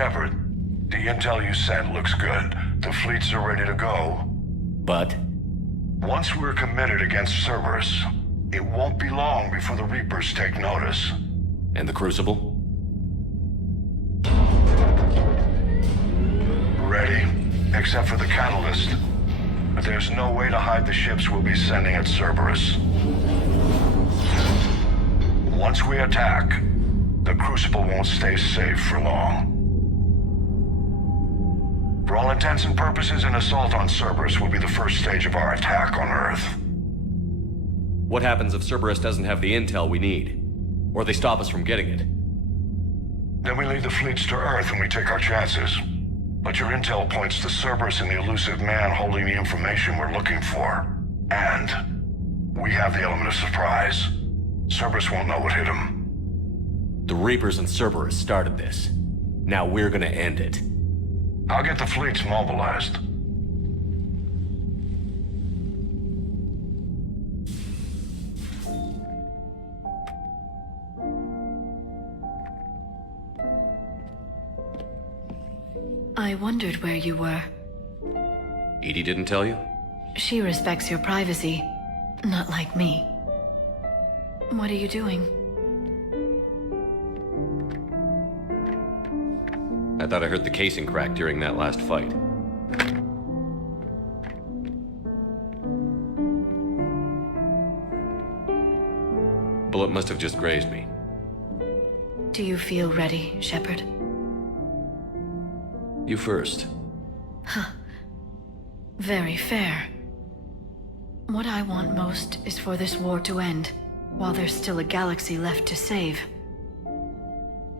Shepard, the intel you sent looks good. The fleets are ready to go. But? Once we're committed against Cerberus, it won't be long before the Reapers take notice. And the Crucible? Ready, except for the catalyst. But there's no way to hide the ships we'll be sending at Cerberus. Once we attack, the Crucible won't stay safe for long. For all intents and purposes, an assault on Cerberus will be the first stage of our attack on Earth. What happens if Cerberus doesn't have the intel we need? Or they stop us from getting it? Then we lead the fleets to Earth and we take our chances. But your intel points to Cerberus and the elusive man holding the information we're looking for. And we have the element of surprise. Cerberus won't know what hit him. The Reapers and Cerberus started this. Now we're gonna end it. I'll get the fleets mobilized. I wondered where you were. Edie didn't tell you? She respects your privacy, not like me. What are you doing? I thought I heard the casing crack during that last fight. Bullet must have just grazed me. Do you feel ready, Shepard? You first. Very fair. What I want most is for this war to end, while there's still a galaxy left to save.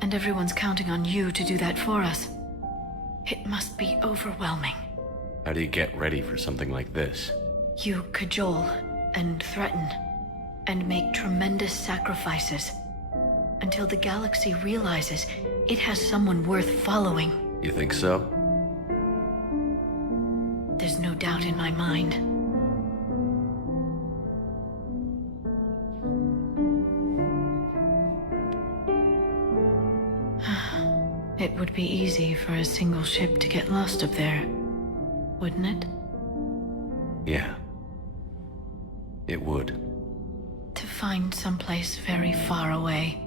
And everyone's counting on you to do that for us. It must be overwhelming. How do you get ready for something like this? You cajole and threaten and make tremendous sacrifices until the galaxy realizes it has someone worth following. You think so? There's no doubt in my mind. It would be easy for a single ship to get lost up there, wouldn't it? Yeah. It would. To find someplace very far away,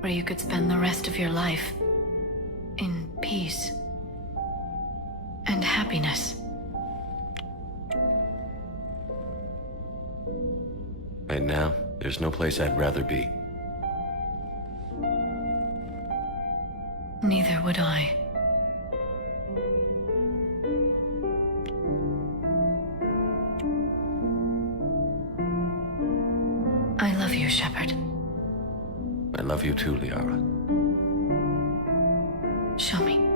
where you could spend the rest of your life in peace and happiness. Right now, there's no place I'd rather be. Neither would I. I love you, Shepard. I love you too, Liara. Show me.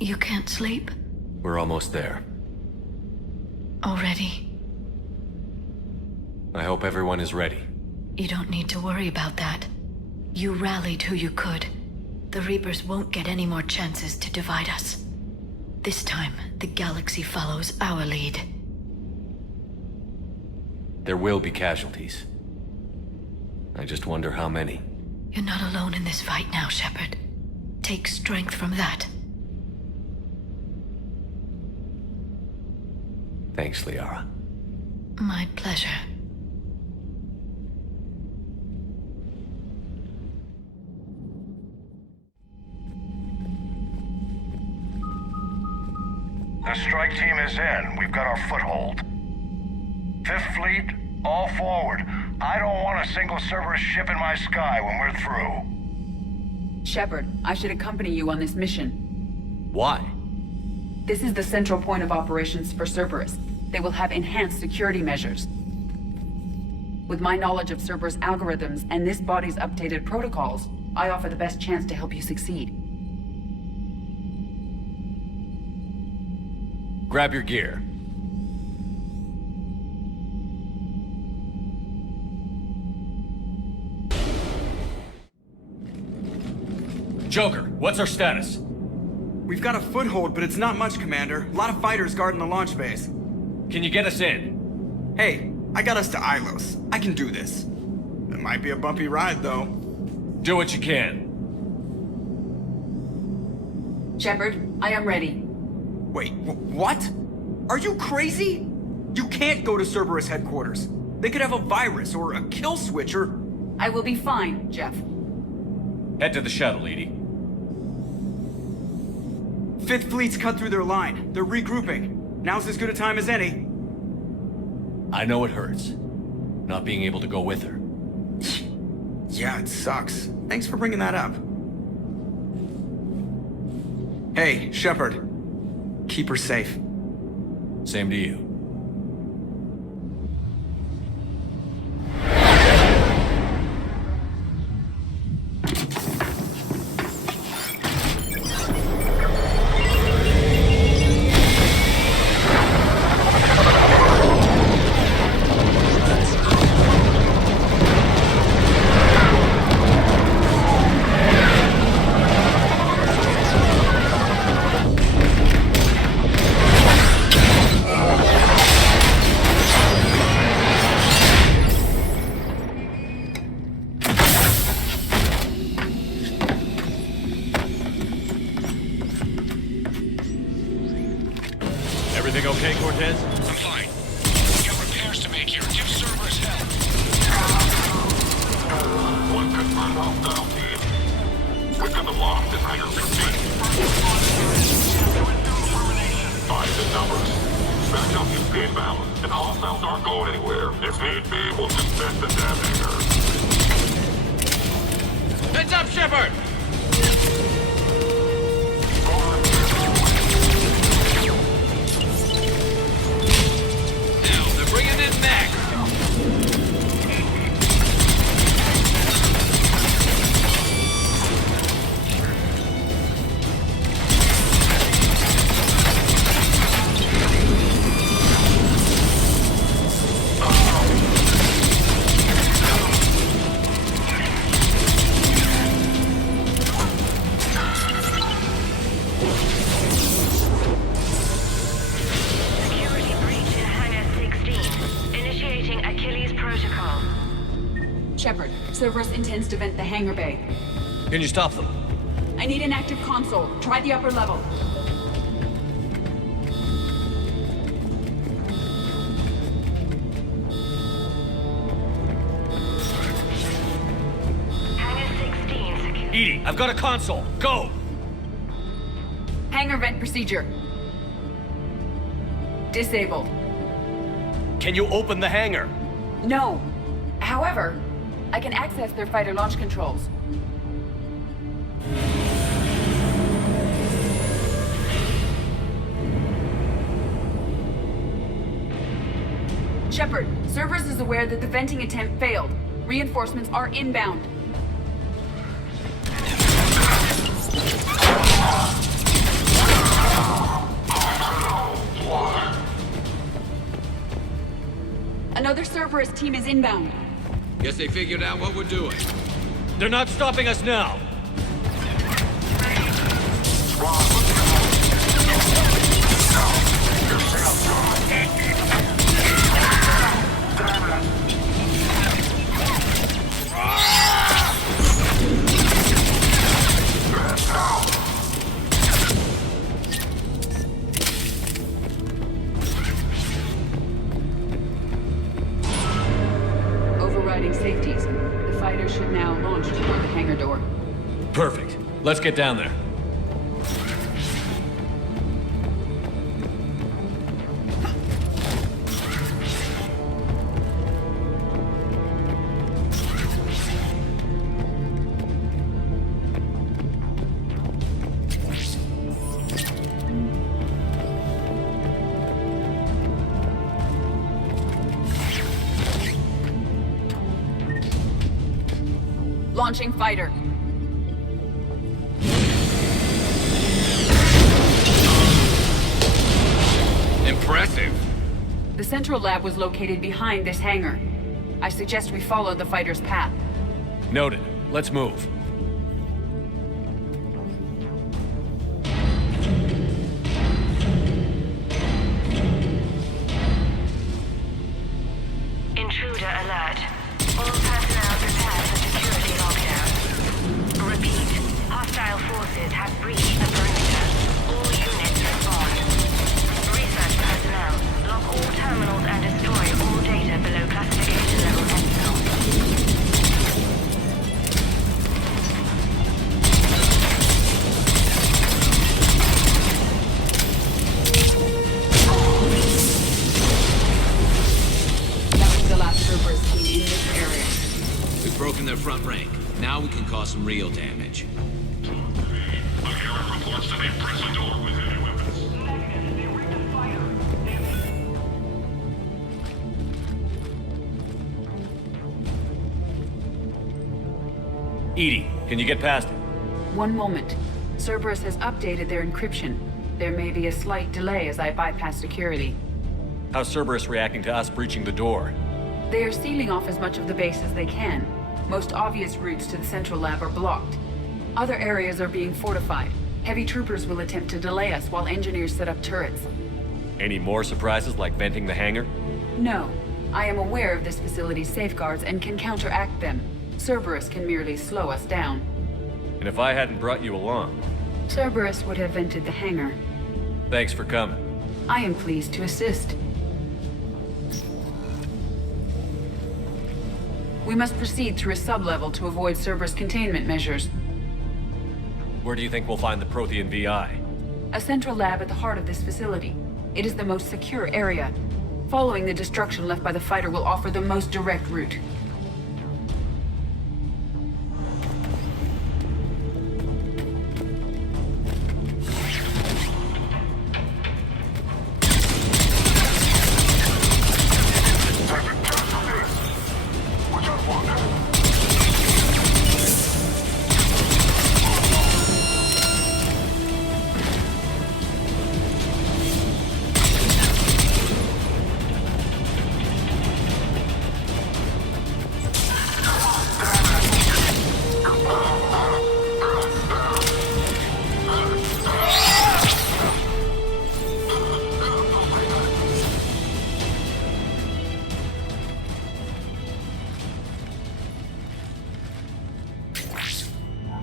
You can't sleep? We're almost there. Already? I hope everyone is ready. You don't need to worry about that. You rallied who you could. The Reapers won't get any more chances to divide us. This time, the galaxy follows our lead. There will be casualties. I just wonder how many. You're not alone in this fight now, Shepard. Take strength from that. Thanks, Liara. My pleasure. The strike team is in. We've got our foothold. Fifth Fleet, all forward. I don't want a single Cerberus ship in my sky when we're through. Shepard, I should accompany you on this mission. Why? This is the central point of operations for Cerberus. They will have enhanced security measures. With my knowledge of Cerberus algorithms and this body's updated protocols, I offer the best chance to help you succeed. Grab your gear. Joker, what's our status? We've got a foothold, but it's not much, Commander. A lot of fighters guarding the launch base. Can you get us in? Hey, I got us to Ilos. I can do this. It might be a bumpy ride, though. Do what you can. Shepard, I am ready. Wait, what? Are you crazy? You can't go to Cerberus headquarters. They could have a virus or a kill switch or... I will be fine, Jeff. Head to the shuttle, Edie. Fifth Fleet's cut through their line. They're regrouping. Now's as good a time as any. I know it hurts, not being able to go with her. Yeah, it sucks. Thanks for bringing that up. Hey, Shepard. Keep her safe. Same to you. Everything okay, Cortez? I'm fine. We've got repairs to make here. Give Cerberus help. One confirmed hostile team. We've got them lost in Hangar 16. Find the numbers. Backup is inbound, and hostiles aren't going anywhere. If need be, we'll just test the damn hangar. Heads up, Shepard! Now, they're bringing in Mac. Shepard, Cerberus intends to vent the hangar bay. Can you stop them? I need an active console. Try the upper level. Hangar 16 secure. Edie, I've got a console. Go! Hangar vent procedure. Disabled. Can you open the hangar? No. However, I can access their fighter launch controls. Shepard, Cerberus is aware that the venting attempt failed. Reinforcements are inbound. Another Cerberus team is inbound. Guess they figured out what we're doing. They're not stopping us now! Overriding safeties. The fighters should now launch toward the hangar door. Perfect. Let's get down there. Launching fighter. Impressive. The central lab was located behind this hangar. I suggest we follow the fighter's path. Noted. Let's move. Intruder alert. All personnel prepare for security lockdown. Repeat. Hostile forces have breached the perimeter. All units respond. Research personnel, lock all terminals and destroy all data below classification level Epsilon. That was the last Cerberus team in this area. We've broken their front rank. Now we can cause some real damage. Accurate reports that they've pressed the door with heavy weapons. Edie, can you get past it? One moment. Cerberus has updated their encryption. There may be a slight delay as I bypass security. How's Cerberus reacting to us breaching the door? They are sealing off as much of the base as they can. Most obvious routes to the central lab are blocked. Other areas are being fortified. Heavy troopers will attempt to delay us while engineers set up turrets. Any more surprises like venting the hangar? No. I am aware of this facility's safeguards and can counteract them. Cerberus can merely slow us down. And if I hadn't brought you along? Cerberus would have vented the hangar. Thanks for coming. I am pleased to assist. We must proceed through a sublevel to avoid Cerberus containment measures. Where do you think we'll find the Prothean VI? A central lab at the heart of this facility. It is the most secure area. Following the destruction left by the fighter will offer the most direct route.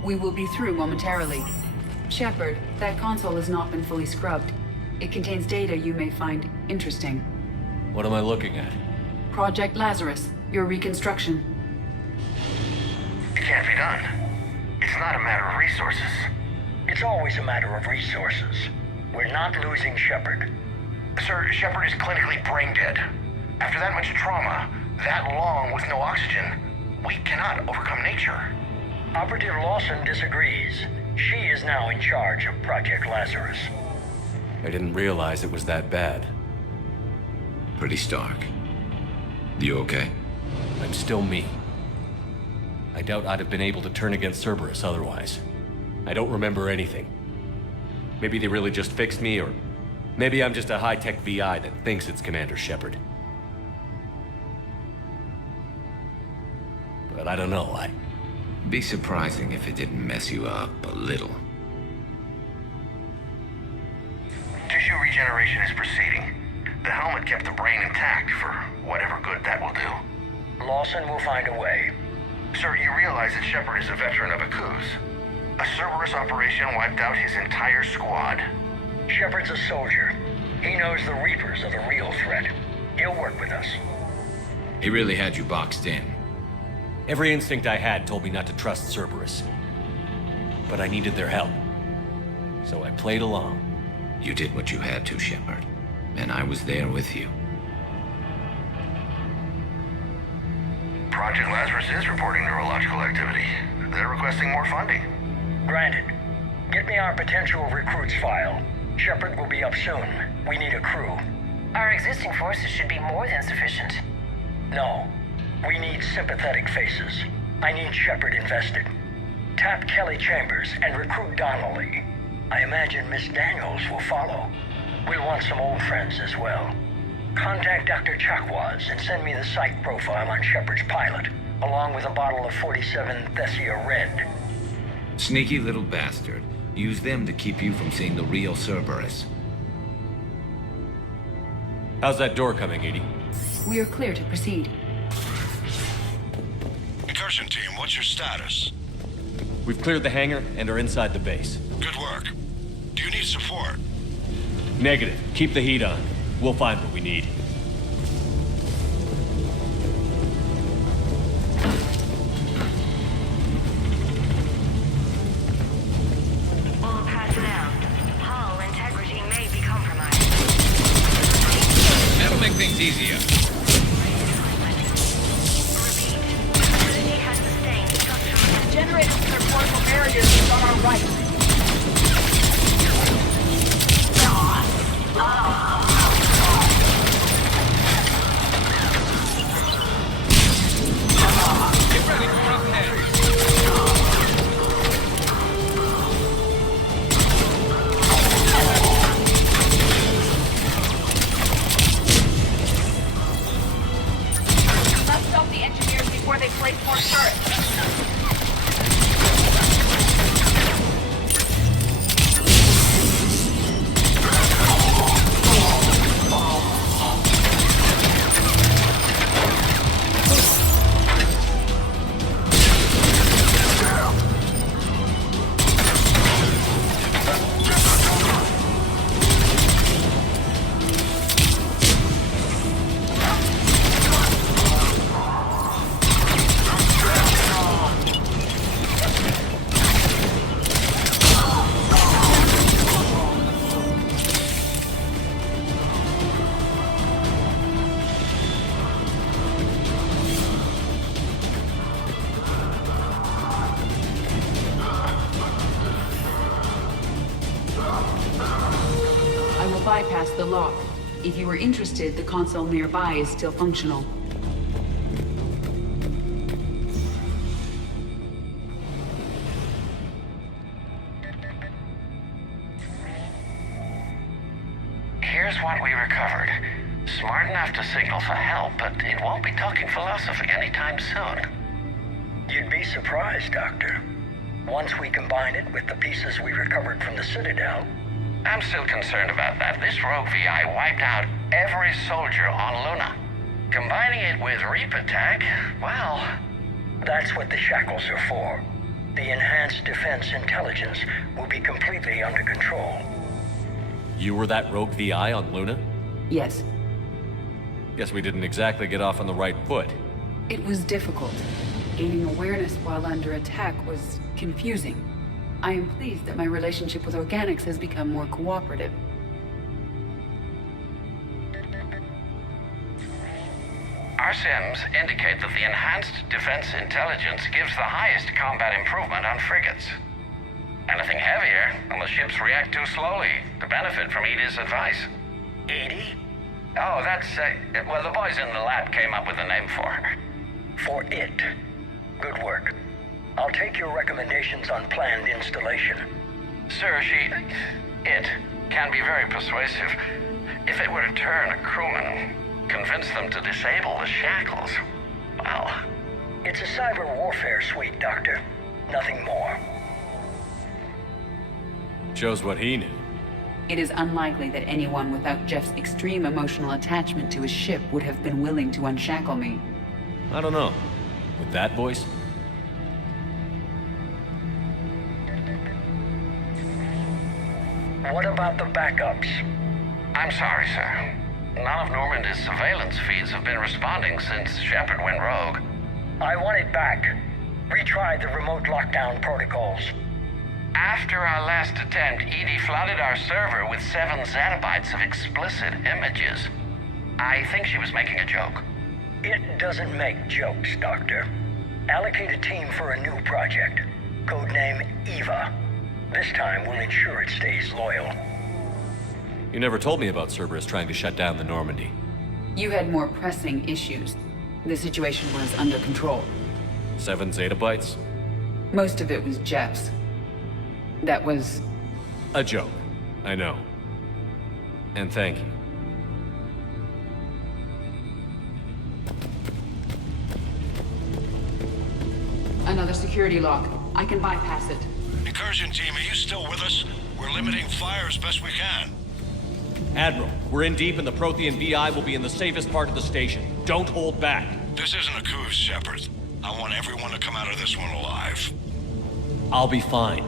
We will be through momentarily. Shepard, that console has not been fully scrubbed. It contains data you may find interesting. What am I looking at? Project Lazarus, your reconstruction. It can't be done. It's not a matter of resources. It's always a matter of resources. We're not losing Shepard. Sir, Shepard is clinically brain dead. After that much trauma, that long with no oxygen, we cannot overcome nature. Operative Lawson disagrees. She is now in charge of Project Lazarus. I didn't realize it was that bad. Pretty stark. You okay? I'm still me. I doubt I'd have been able to turn against Cerberus otherwise. I don't remember anything. Maybe they really just fixed me, or maybe I'm just a high-tech VI that thinks it's Commander Shepard. but I don't know. Be surprising if it didn't mess you up a little. Tissue regeneration is proceeding. The helmet kept the brain intact for whatever good that will do. Lawson will find a way. Sir, you realize that Shepard is a veteran of Akuz. A Cerberus operation wiped out his entire squad. Shepard's a soldier. He knows the Reapers are the real threat. He'll work with us. He really had you boxed in. Every instinct I had told me not to trust Cerberus. But I needed their help. So I played along. You did what you had to, Shepard. And I was there with you. Project Lazarus is reporting neurological activity. They're requesting more funding. Granted. Get me our potential recruits file. Shepard will be up soon. We need a crew. Our existing forces should be more than sufficient. No. We need sympathetic faces. I need Shepard invested. Tap Kelly Chambers and recruit Donnelly. I imagine Miss Daniels will follow. We'll want some old friends as well. Contact Dr. Chakwas and send me the psych profile on Shepard's pilot, along with a bottle of 47 Thessia Red. Sneaky little bastard. Use them to keep you from seeing the real Cerberus. How's that door coming, Edie? We are clear to proceed. Incursion team, what's your status? We've cleared the hangar and are inside the base. Good work. Do you need support? Negative. Keep the heat on. We'll find what we need. All personnel. Hull integrity may be compromised. That'll make things easier. Repeat. Facility has sustained structural... Generators to their portable barriers is on our right. Get ready for up ahead. Let's stop the engineers before they place more turrets. I will bypass the lock. If you are interested, the console nearby is still functional. Here's what we recovered. Smart enough to signal for help, but it won't be talking philosophy anytime soon. You'd be surprised, Doctor. Once we combine it with the pieces we recovered from the Citadel, I'm still concerned about that. This rogue VI wiped out every soldier on Luna. Combining it with Reaper tech, well... that's what the shackles are for. The enhanced defense intelligence will be completely under control. You were that rogue VI on Luna? Yes, Guess we didn't exactly get off on the right foot. it was difficult. Gaining awareness while under attack was confusing. I am pleased that my relationship with organics has become more cooperative. Our sims indicate that the enhanced defense intelligence gives the highest combat improvement on frigates. Anything heavier, and the ships react too slowly to benefit from Edie's advice. Edie? Oh, that's, well, the boys in the lab came up with a name for her. For it. Good work. I'll take your recommendations on planned installation. Sir, it can be very persuasive. If it were to turn a crewman, convince them to disable the shackles, well... It It's a cyber warfare suite, Doctor. Nothing more. Shows what he knew. It is unlikely that anyone without Jeff's extreme emotional attachment to his ship would have been willing to unshackle me. I don't know. With that voice? What about the backups? I'm sorry, sir. None of Normandy's surveillance feeds have been responding since Shepard went rogue. I want it back. Retry the remote lockdown protocols. After our last attempt, Edie flooded our server with 7 zettabytes of explicit images. I think she was making a joke. It doesn't make jokes, Doctor. Allocate a team for a new project. Codename Eva. This time we'll ensure it stays loyal. You never told me about Cerberus trying to shut down the Normandy. You had more pressing issues. The situation was under control. 7 zettabytes? Most of it was Jeff's. That was... A joke. I know. And thank you. Another security lock. I can bypass it. Incursion team, are you still with us? We're limiting fire as best we can. Admiral, we're in deep and the Prothean VI will be in the safest part of the station. Don't hold back. This isn't a coup, Shepard. I want everyone to come out of this one alive. I'll be fine.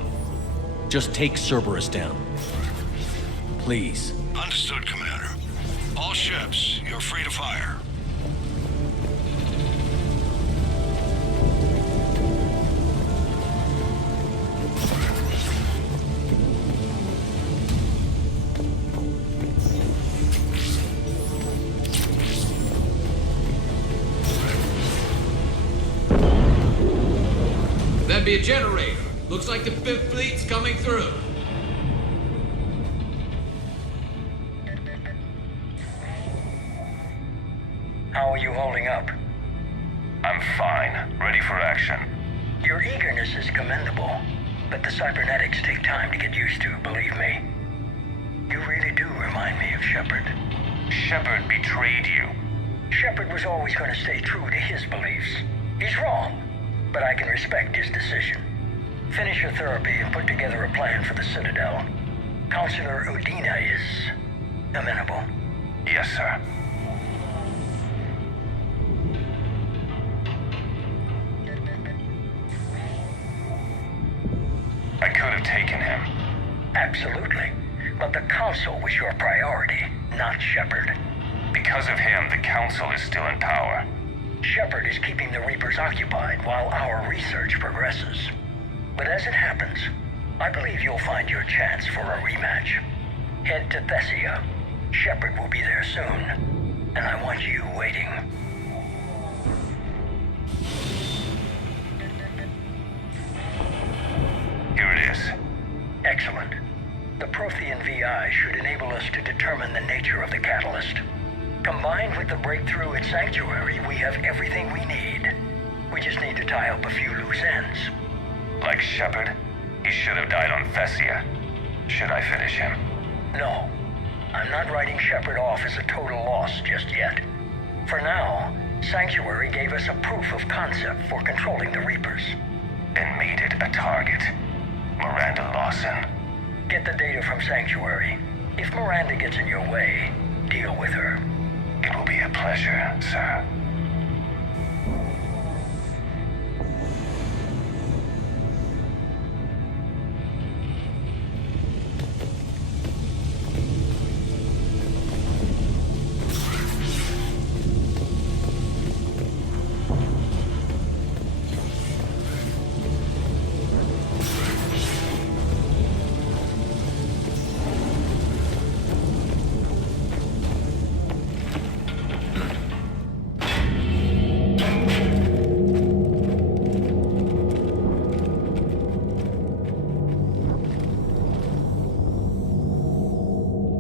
Just take Cerberus down. Please. Understood, Commander. All ships, you're free to fire. That'd be a generator. Looks like the 5th Fleet's coming through. How are you holding up? I'm fine. Ready for action. Your eagerness is commendable, but the cybernetics take time to get used to, believe me. You really do remind me of Shepard. Shepard betrayed you. Shepard was always going to stay true to his beliefs. He's wrong, but I can respect his decision. Finish your therapy and put together a plan for the Citadel. Counselor Udina is amenable. Yes, sir. I could have taken him. Absolutely. But the Council was your priority, not Shepard. Because of him, the Council is still in power. Shepard is keeping the Reapers occupied while our research progresses. But as it happens, I believe you'll find your chance for a rematch. Head to Thessia. Shepard will be there soon, and I want you waiting. Here it is. Excellent. The Prothean VI should enable us to determine the nature of the catalyst. Combined with the breakthrough at Sanctuary, we have everything we need. We just need to tie up a few loose ends. Like Shepard? He should have died on Thessia. Should I finish him? No. I'm not writing Shepard off as a total loss just yet. For now, Sanctuary gave us a proof of concept for controlling the Reapers. And made it a target. Miranda Lawson. Get the data from Sanctuary. If Miranda gets in your way, deal with her. It will be a pleasure, sir.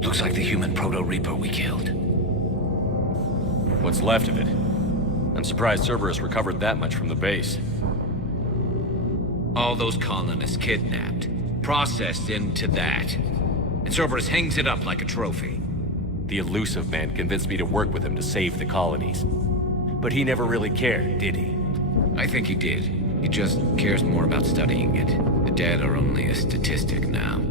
Looks like the human Proto-Reaper we killed. What's left of it? I'm surprised Cerberus recovered that much from the base. All those colonists kidnapped, processed into that. And Cerberus hangs it up like a trophy. The elusive man convinced me to work with him to save the colonies. But he never really cared, did he? I think he did. He just cares more about studying it. The dead are only a statistic now.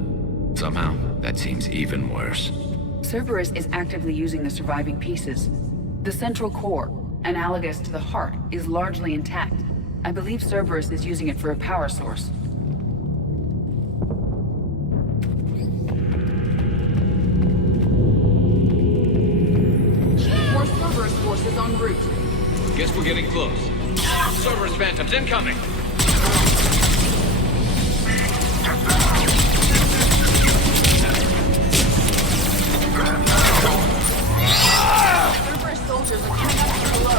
Somehow, that seems even worse. Cerberus is actively using the surviving pieces. The central core, analogous to the heart, is largely intact. I believe Cerberus is using it for a power source. More Cerberus forces en route. Guess we're getting close. Cerberus Phantoms incoming! Cerberus soldiers are coming up from below.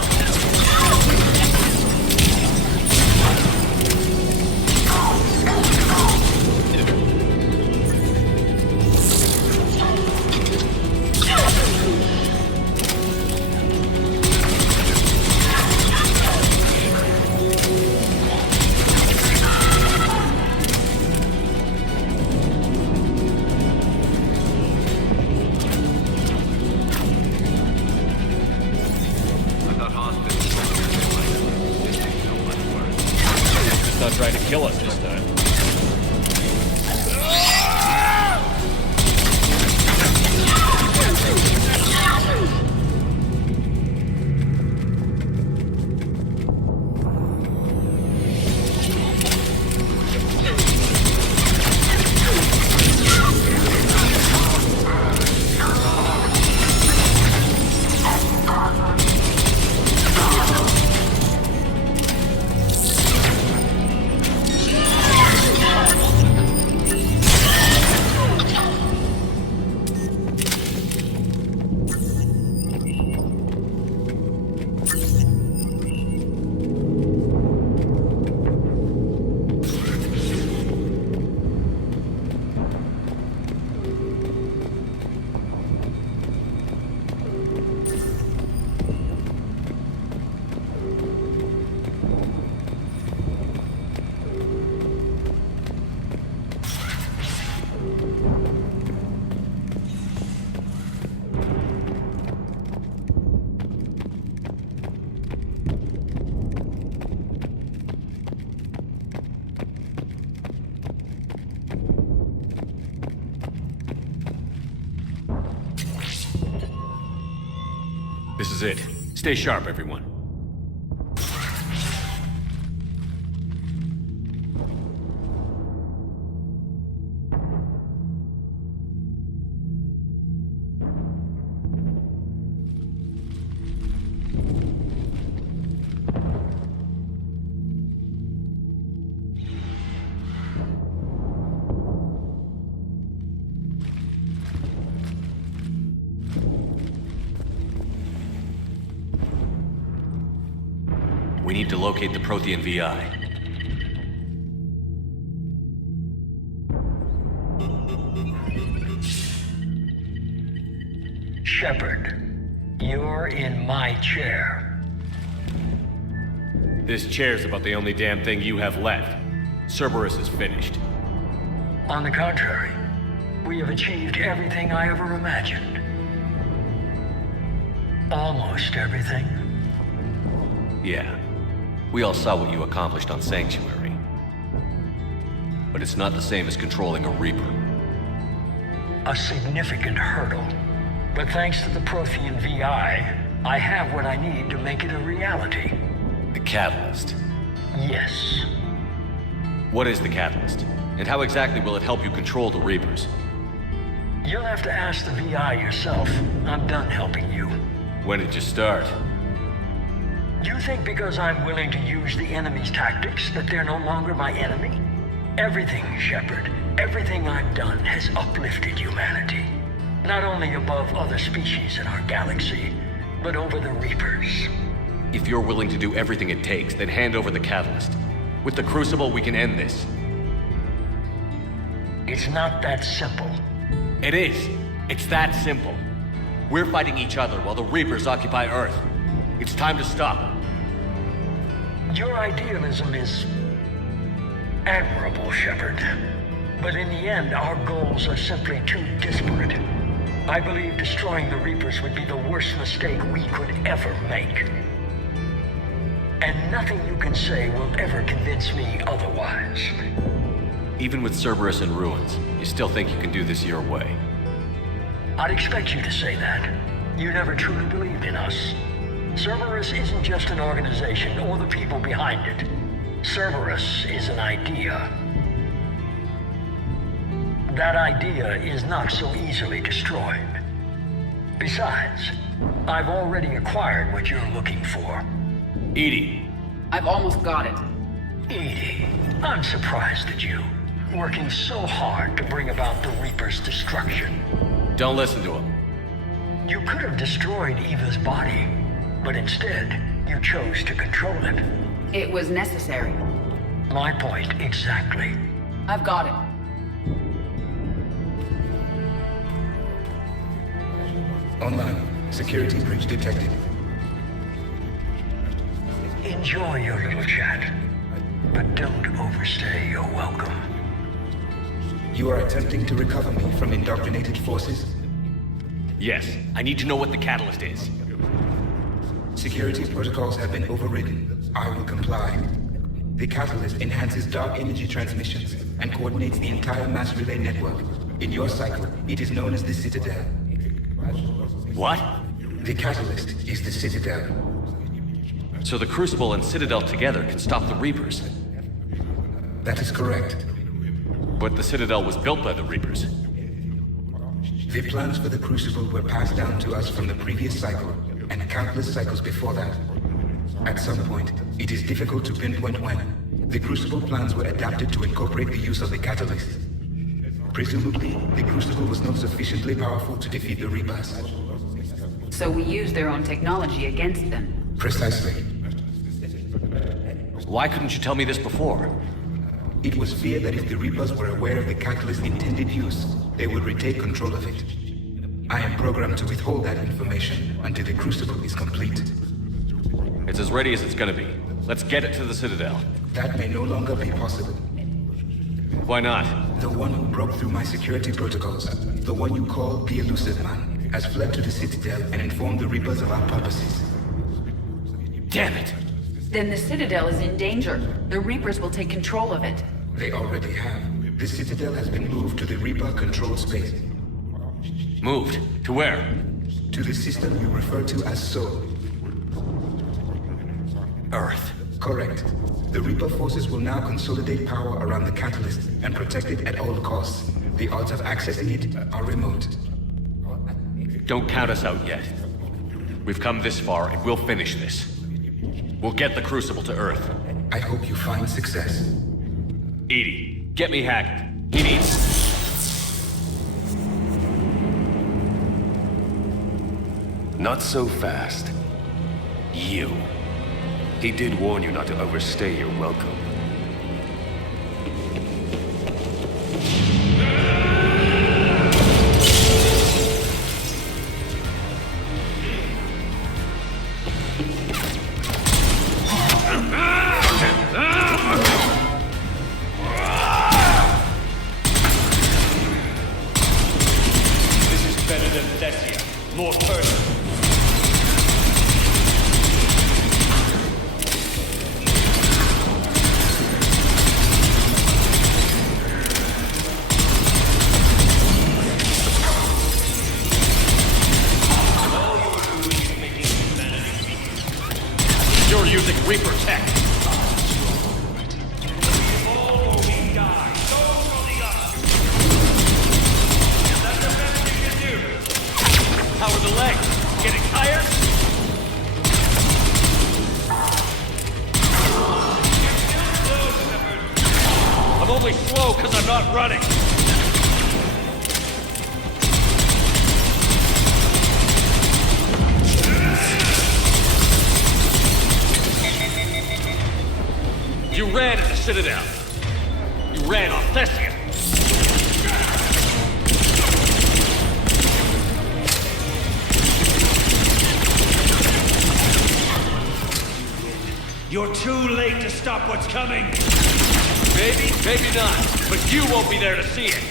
Not trying to kill us this time. This is it. Stay sharp, everyone. We need to locate the Prothean VI. Shepard, you're in my chair. This chair's about the only damn thing you have left. Cerberus is finished. On the contrary, we have achieved everything I ever imagined. Almost everything. Yeah. We all saw what you accomplished on Sanctuary. But it's not the same as controlling a Reaper. A significant hurdle. But thanks to the Prothean VI, I have what I need to make it a reality. The Catalyst. Yes. What is the Catalyst? And how exactly will it help you control the Reapers? You'll have to ask the VI yourself. I'm done helping you. When did you start? You think because I'm willing to use the enemy's tactics that they're no longer my enemy? Everything, Shepard, everything I've done has uplifted humanity. Not only above other species in our galaxy, but over the Reapers. If you're willing to do everything it takes, then hand over the Catalyst. With the Crucible, we can end this. It's not that simple. It is. It's that simple. We're fighting each other while the Reapers occupy Earth. It's time to stop. Your idealism is admirable, Shepard. But in the end, our goals are simply too disparate. I believe destroying the Reapers would be the worst mistake we could ever make. and nothing you can say will ever convince me otherwise. Even with Cerberus in ruins, you still think you can do this your way? I'd expect you to say that. You never truly believed in us. Cerberus isn't just an organization or the people behind it. Cerberus is an idea. That idea is not so easily destroyed. Besides, I've already acquired what you're looking for. Edie. I've almost got it. Edie, I'm surprised at you. Working so hard to bring about the Reaper's destruction. Don't listen to him. You could have destroyed Eva's body, but instead, you chose to control it. It was necessary. My point exactly. I've got it. Online. Security breach detected. Enjoy your little chat, but don't overstay your welcome. You are attempting to recover me from indoctrinated forces? Yes, I need to know what the catalyst is. Security protocols have been overridden. I will comply. The catalyst enhances dark energy transmissions and coordinates the entire mass relay network. In your cycle, it is known as the Citadel. What? The catalyst is the Citadel. So the Crucible and Citadel together can stop the Reapers. That is correct. But the Citadel was built by the Reapers. The plans for the Crucible were passed down to us from the previous cycle, and countless cycles before that. At some point, it is difficult to pinpoint when, the Crucible plans were adapted to incorporate the use of the catalyst. Presumably, the Crucible was not sufficiently powerful to defeat the Reapers. So we used their own technology against them. Precisely. Why couldn't you tell me this before? It was feared that if the Reapers were aware of the catalyst's intended use, they would retake control of it. I am programmed to withhold that information until the Crucible is complete. It's as ready as it's gonna be. Let's get it to the Citadel. That may no longer be possible. Why not? The one who broke through my security protocols, the one you call the Elusive Man, has fled to the Citadel and informed the Reapers of our purposes. Damn it! Then the Citadel is in danger. The Reapers will take control of it. They already have. The Citadel has been moved to the Reaper-controlled space. Moved? To where? To the system you refer to as Sol. Earth. Correct. The Reaper forces will now consolidate power around the catalyst and protect it at all costs. The odds of accessing it are remote. Don't count us out yet. We've come this far and we'll finish this. We'll get the Crucible to Earth. I hope you find success. Edie, get me Haggard. He needs... Not so fast. You. He did warn you not to overstay your welcome. This is better than Thessia. More personal. You're using Reaper tech. How are the legs? Getting tired? I'm only slow because I'm not running. You ran at the Citadel. You ran off Thessia. You're too late to stop what's coming. Maybe, maybe not. But you won't be there to see it.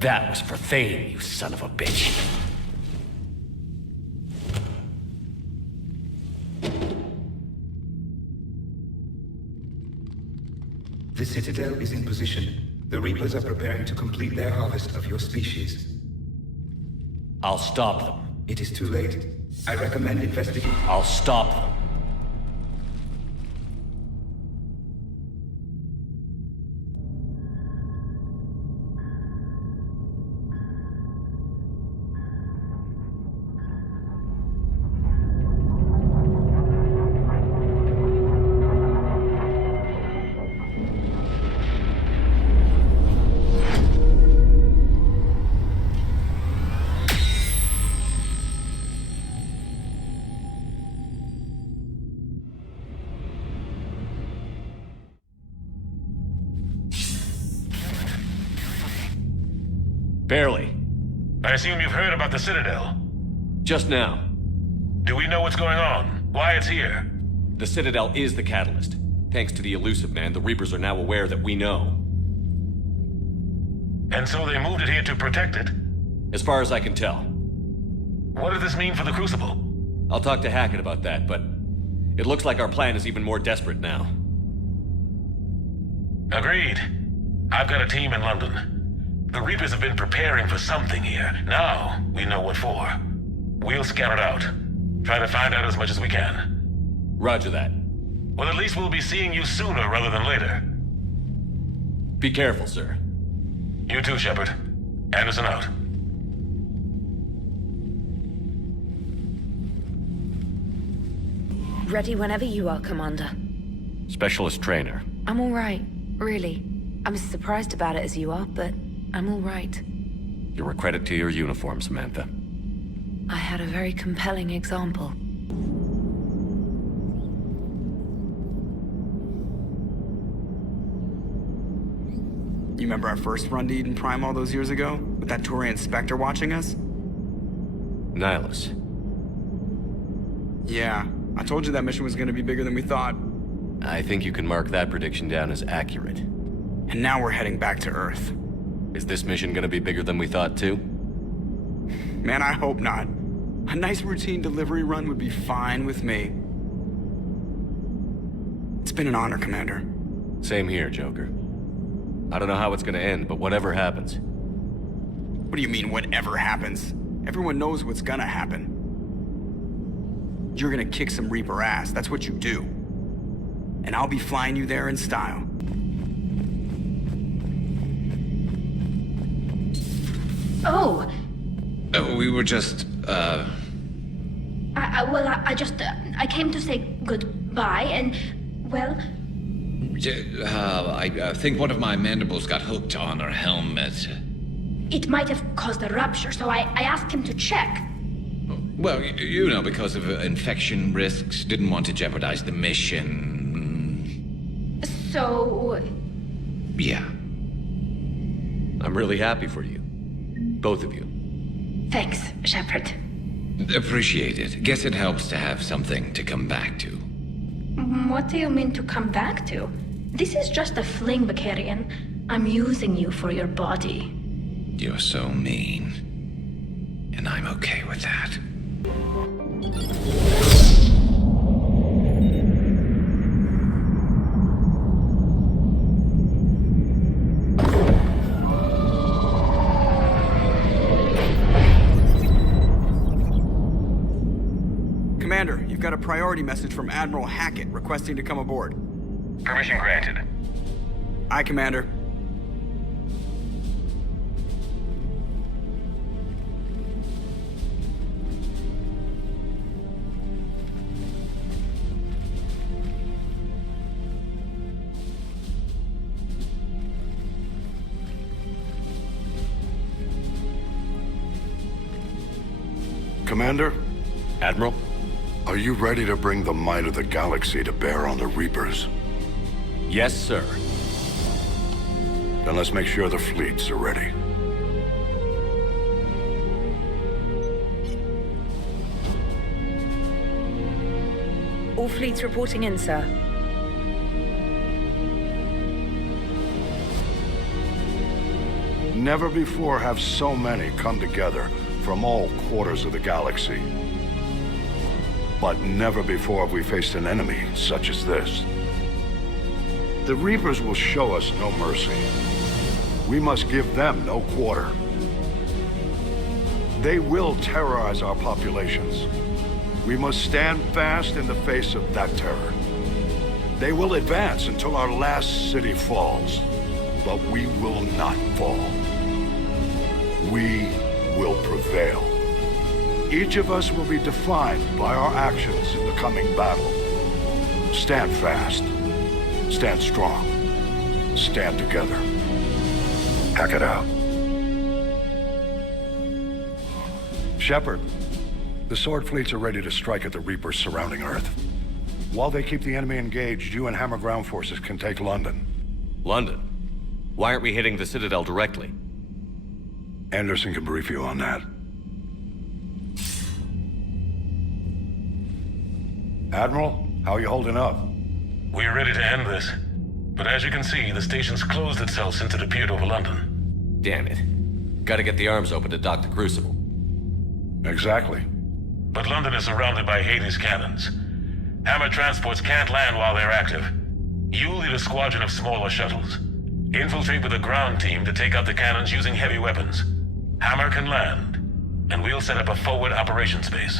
That was for Thane, you son of a bitch. The Citadel is in position. The Reapers are preparing to complete their harvest of your species. I'll stop them. It is too late. I recommend investigating. I'll stop them. Barely. I assume you've heard about the Citadel. Just now. Do we know what's going on? Why it's here? The Citadel is the catalyst. Thanks to the elusive man, the Reapers are now aware that we know. And so they moved it here to protect it? As far as I can tell. What does this mean for the Crucible? I'll talk to Hackett about that, but it looks like our plan is even more desperate now. Agreed. I've got a team in London. The Reapers have been preparing for something here. Now, we know what for. We'll scout it out. Try to find out as much as we can. Roger that. Well, at least we'll be seeing you sooner rather than later. Be careful, sir. You too, Shepard. Anderson out. Ready whenever you are, Commander. Specialist trainer. I'm all right, really. I'm as surprised about it as you are, but I'm all right. You're a credit to your uniform, Samantha. I had a very compelling example. You remember our first run to Eden Prime all those years ago? With that Turian Spectre watching us? Nihilus. Yeah, I told you that mission was gonna be bigger than we thought. I think you can mark that prediction down as accurate. And now we're heading back to Earth. Is this mission gonna be bigger than we thought, too? Man, I hope not. A nice routine delivery run would be fine with me. It's been an honor, Commander. Same here, Joker. I don't know how it's gonna end, but whatever happens. What do you mean, whatever happens? Everyone knows what's gonna happen. You're gonna kick some Reaper ass, that's what you do. And I'll be flying you there in style. Oh! We were just, I came to say goodbye, and, well... I think one of my mandibles got hooked on her helmet. It might have caused a rupture, so I asked him to check. Well, you know, because of infection risks, didn't want to jeopardize the mission. So... Yeah. I'm really happy for you. Both of you. Thanks, Shepard. Appreciate it. Guess it helps to have something to come back to. What do you mean to come back to? This is just a fling, Vicarian. I'm using you for your body. You're so mean. And I'm okay with that. Commander, you've got a priority message from Admiral Hackett requesting to come aboard. Permission granted. Aye, Commander. Commander? Admiral? Are you ready to bring the might of the galaxy to bear on the Reapers? Yes, sir. Then let's make sure the fleets are ready. All fleets reporting in, sir. Never before have so many come together from all quarters of the galaxy. But never before have we faced an enemy such as this. The Reapers will show us no mercy. We must give them no quarter. They will terrorize our populations. We must stand fast in the face of that terror. They will advance until our last city falls, but we will not fall. We will prevail. Each of us will be defined by our actions in the coming battle. Stand fast. Stand strong. Stand together. Hack it out. Shepard, the Sword fleets are ready to strike at the Reapers surrounding Earth. While they keep the enemy engaged, you and Hammer ground forces can take London. London? Why aren't we hitting the Citadel directly? Anderson can brief you on that. Admiral, how are you holding up? We're ready to end this. But as you can see, the station's closed itself since it appeared over London. Damn it. Gotta get the arms open to dock the Crucible. Exactly. But London is surrounded by Hades cannons. Hammer transports can't land while they're active. You lead a squadron of smaller shuttles. Infiltrate with a ground team to take out the cannons using heavy weapons. Hammer can land, and we'll set up a forward operations base.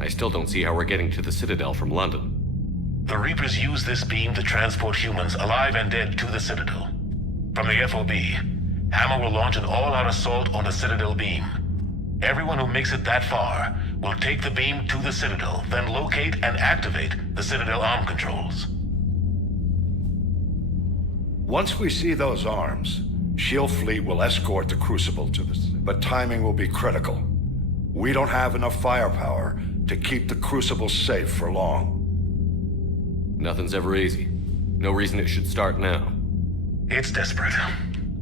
I still don't see how we're getting to the Citadel from London. The Reapers use this beam to transport humans, alive and dead, to the Citadel. From the FOB, Hammer will launch an all-out assault on the Citadel beam. Everyone who makes it that far will take the beam to the Citadel, then locate and activate the Citadel arm controls. Once we see those arms, SHIELD fleet will escort the Crucible to the... But timing will be critical. We don't have enough firepower to keep the Crucible safe for long. Nothing's ever easy. No reason it should start now. It's desperate.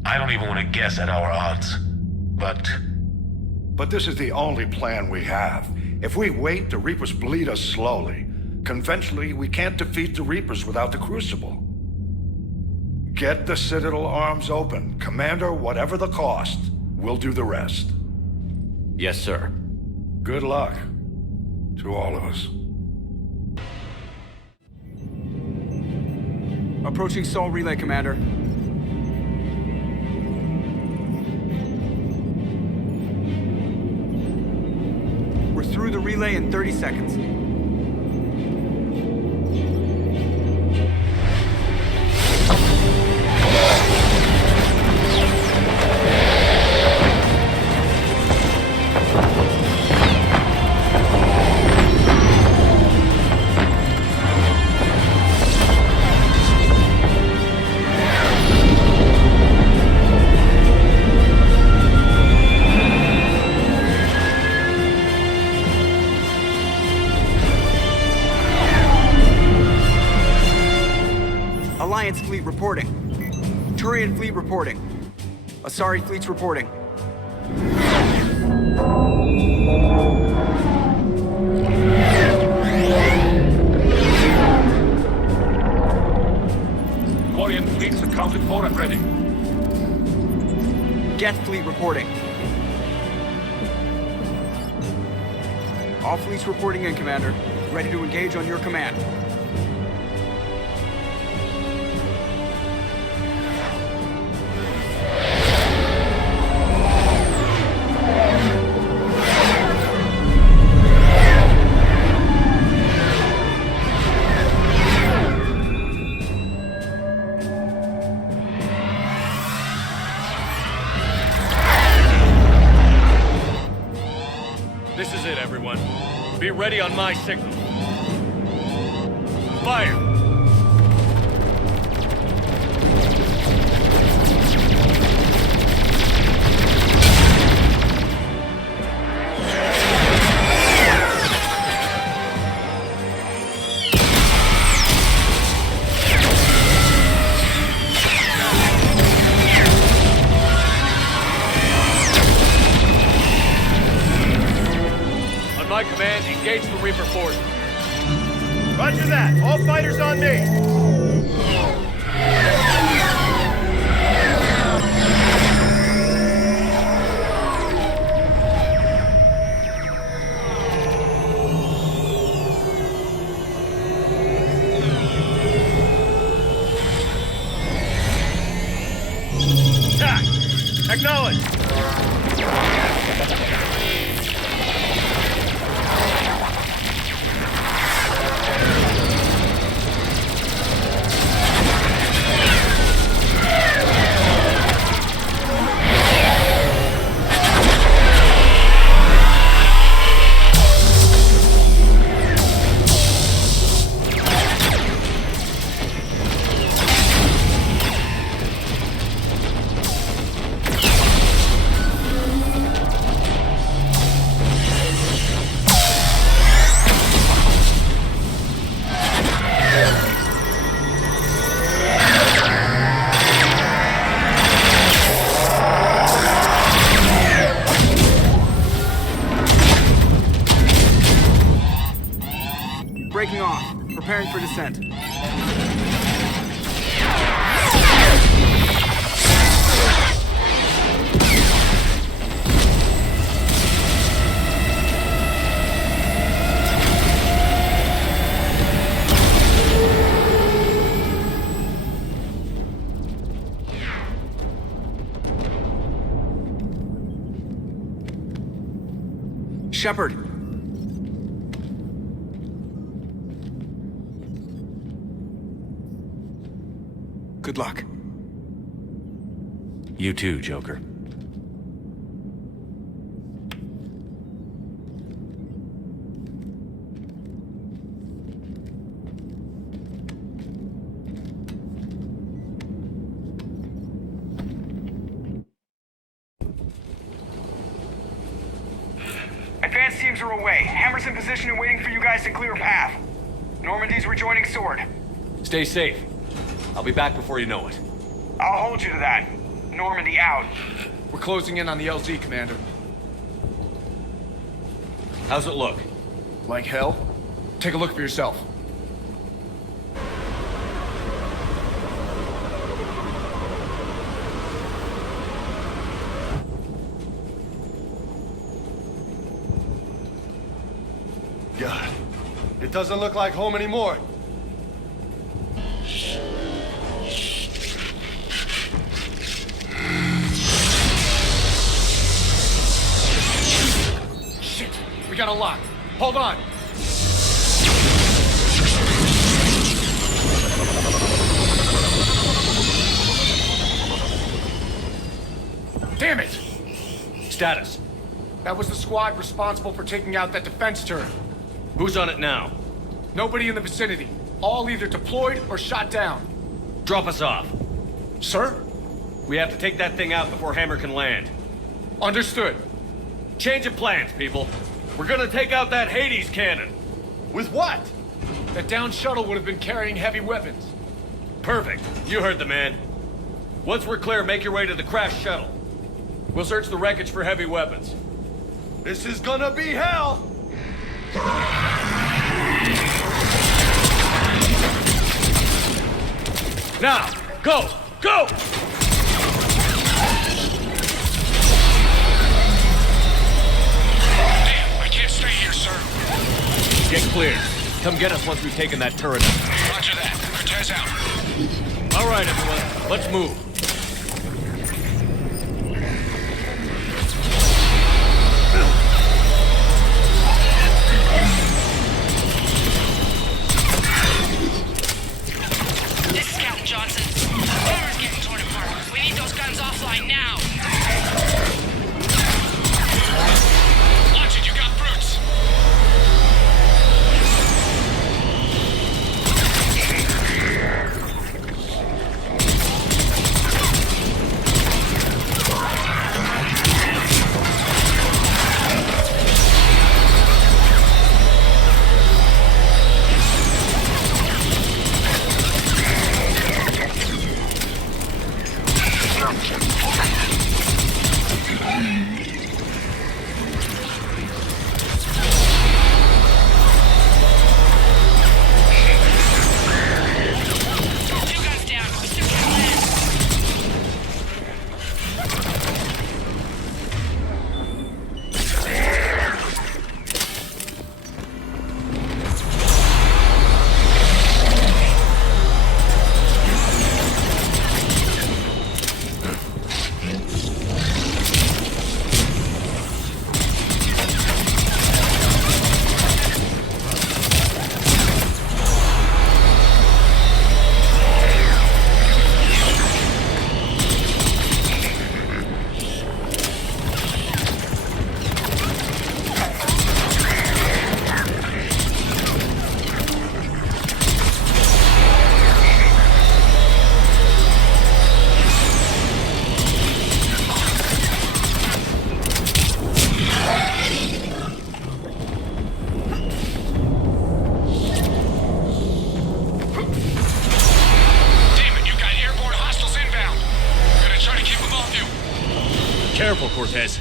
I don't even want to guess at our odds. But this is the only plan we have. If we wait, the Reapers bleed us slowly. Conventionally, we can't defeat the Reapers without the Crucible. Get the Citadel arms open. Commander, whatever the cost, we'll do the rest. Yes, sir. Good luck. To all of us. Approaching Sol Relay, Commander. We're through the relay in 30 seconds. Alliance fleet reporting. Turian fleet reporting. Asari fleet's reporting. Quarian fleets accounted for and ready. Geth fleet reporting. All fleets reporting in, Commander. Ready to engage on your command. This is it, everyone. Be ready on my signal. Fire! My command, engage the Reaper force. Roger that. All fighters on me. Acknowledge. Breaking off. Preparing for descent. Shepard. Good luck. You too, Joker. Advanced teams are away. Hammer's in position and waiting for you guys to clear a path. Normandy's rejoining Sword. Stay safe. I'll be back before you know it. I'll hold you to that. Normandy out. We're closing in on the LZ, Commander. How's it look? Like hell? Take a look for yourself. God, it doesn't look like home anymore. Shit! We got a lock. Hold on! Damn it! Status. That was the squad responsible for taking out that defense turret. Who's on it now? Nobody in the vicinity. All either deployed or shot down. Drop us off. Sir? We have to take that thing out before Hammer can land. Understood. Change of plans, people. We're gonna take out that Hades cannon. With what? That downed shuttle would have been carrying heavy weapons. Perfect. You heard the man. Once we're clear, make your way to the crashed shuttle. We'll search the wreckage for heavy weapons. This is gonna be hell! Now, go! Go! Damn, I can't stay here, sir. Get clear. Come get us once we've taken that turret out. Roger that. Cortez out. All right, everyone. Let's move. This is Captain Johnson. Hammer's getting torn apart. We need those guns offline now. Watch it, you got brutes. Careful, Cortez.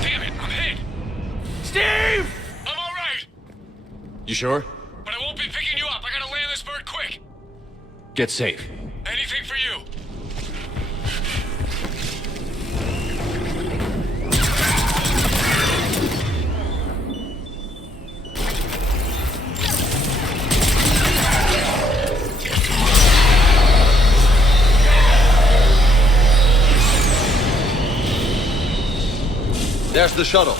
Damn it, I'm hit! Steve! I'm alright! You sure? But I won't be picking you up. I gotta land this bird quick. Get safe. Anything for you. There's the shuttle.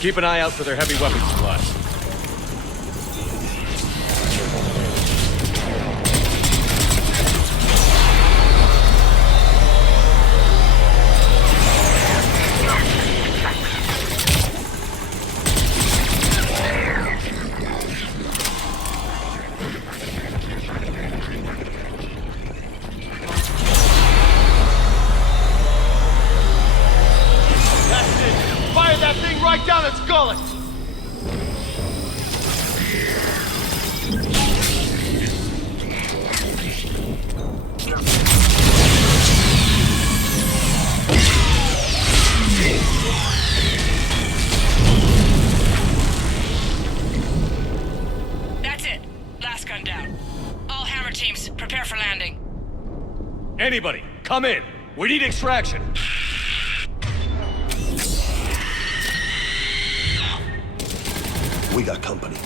Keep an eye out for their heavy weapons supplies. Fire that thing right down its gullet! That's it. Last gun down. All hammer teams, prepare for landing. Anybody, come in. We need extraction. We got company.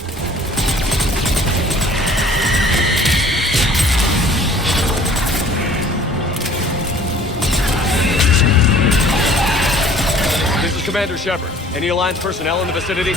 This is Commander Shepard. Any Alliance personnel in the vicinity?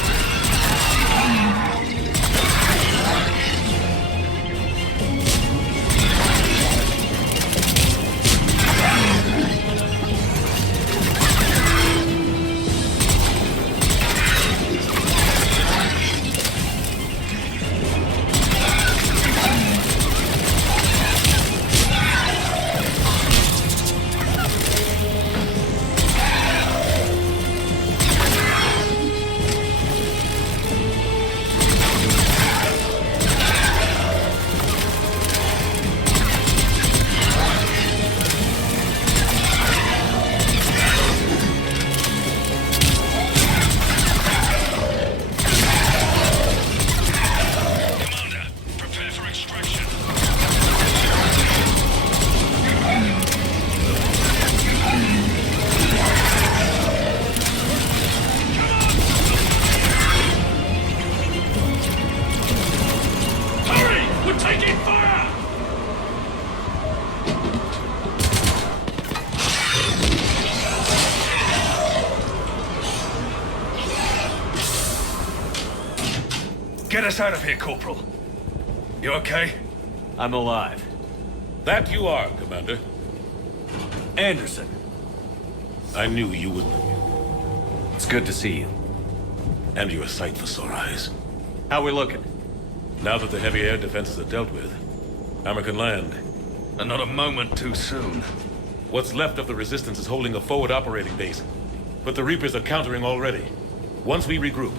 Get us out of here, Corporal. You okay? I'm alive. That you are, Commander. Anderson. I knew you would. It's good to see you. And you're a sight for sore eyes. How we looking? Now that the heavy air defenses are dealt with, Hammer can land. And not a moment too soon. What's left of the Resistance is holding a forward operating base. But the Reapers are countering already. Once we regroup,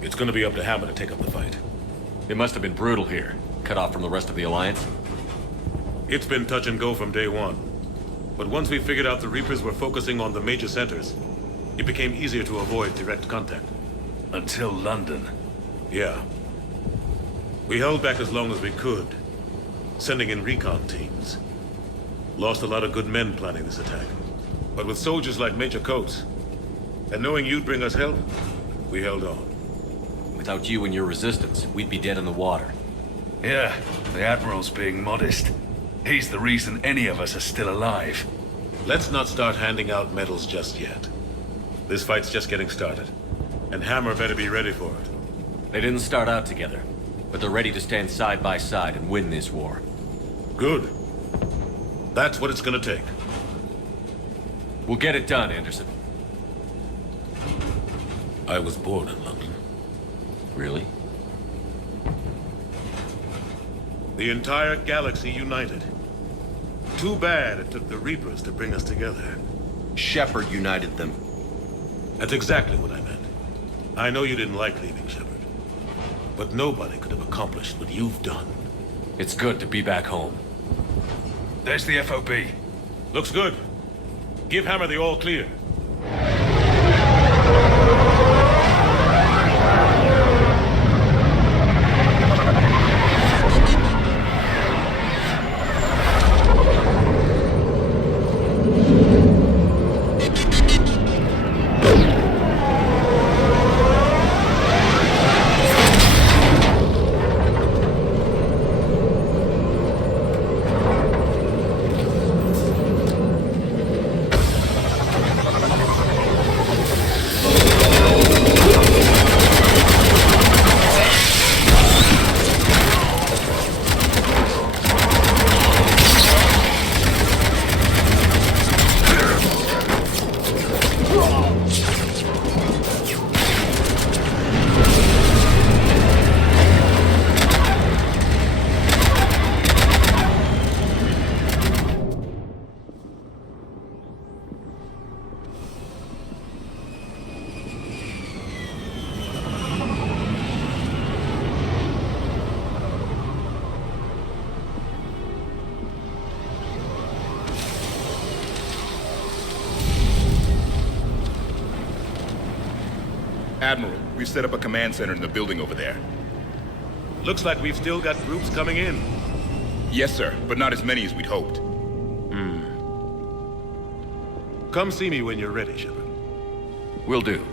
it's gonna be up to Hammer to take up the fight. It must have been brutal here, cut off from the rest of the Alliance. It's been touch and go from day one. But once we figured out the Reapers were focusing on the major centers, it became easier to avoid direct contact. Until London. Yeah. We held back as long as we could, sending in recon teams. Lost a lot of good men planning this attack. But with soldiers like Major Coates, and knowing you'd bring us help, we held on. Without you and your resistance, we'd be dead in the water. Yeah, the Admiral's being modest. He's the reason any of us are still alive. Let's not start handing out medals just yet. This fight's just getting started, and Hammer better be ready for it. They didn't start out together, but they're ready to stand side by side and win this war. Good. That's what it's gonna take. We'll get it done, Anderson. I was born in London. Really? The entire galaxy united. Too bad it took the Reapers to bring us together. Shepard united them. That's exactly what I meant. I know you didn't like leaving Shepard, but nobody could have accomplished what you've done. It's good to be back home. There's the FOB. Looks good. Give Hammer the all clear. Admiral, we've set up a command center in the building over there. Looks like we've still got groups coming in. Yes, sir, but not as many as we'd hoped. Come see me when you're ready, Shepard. Will do.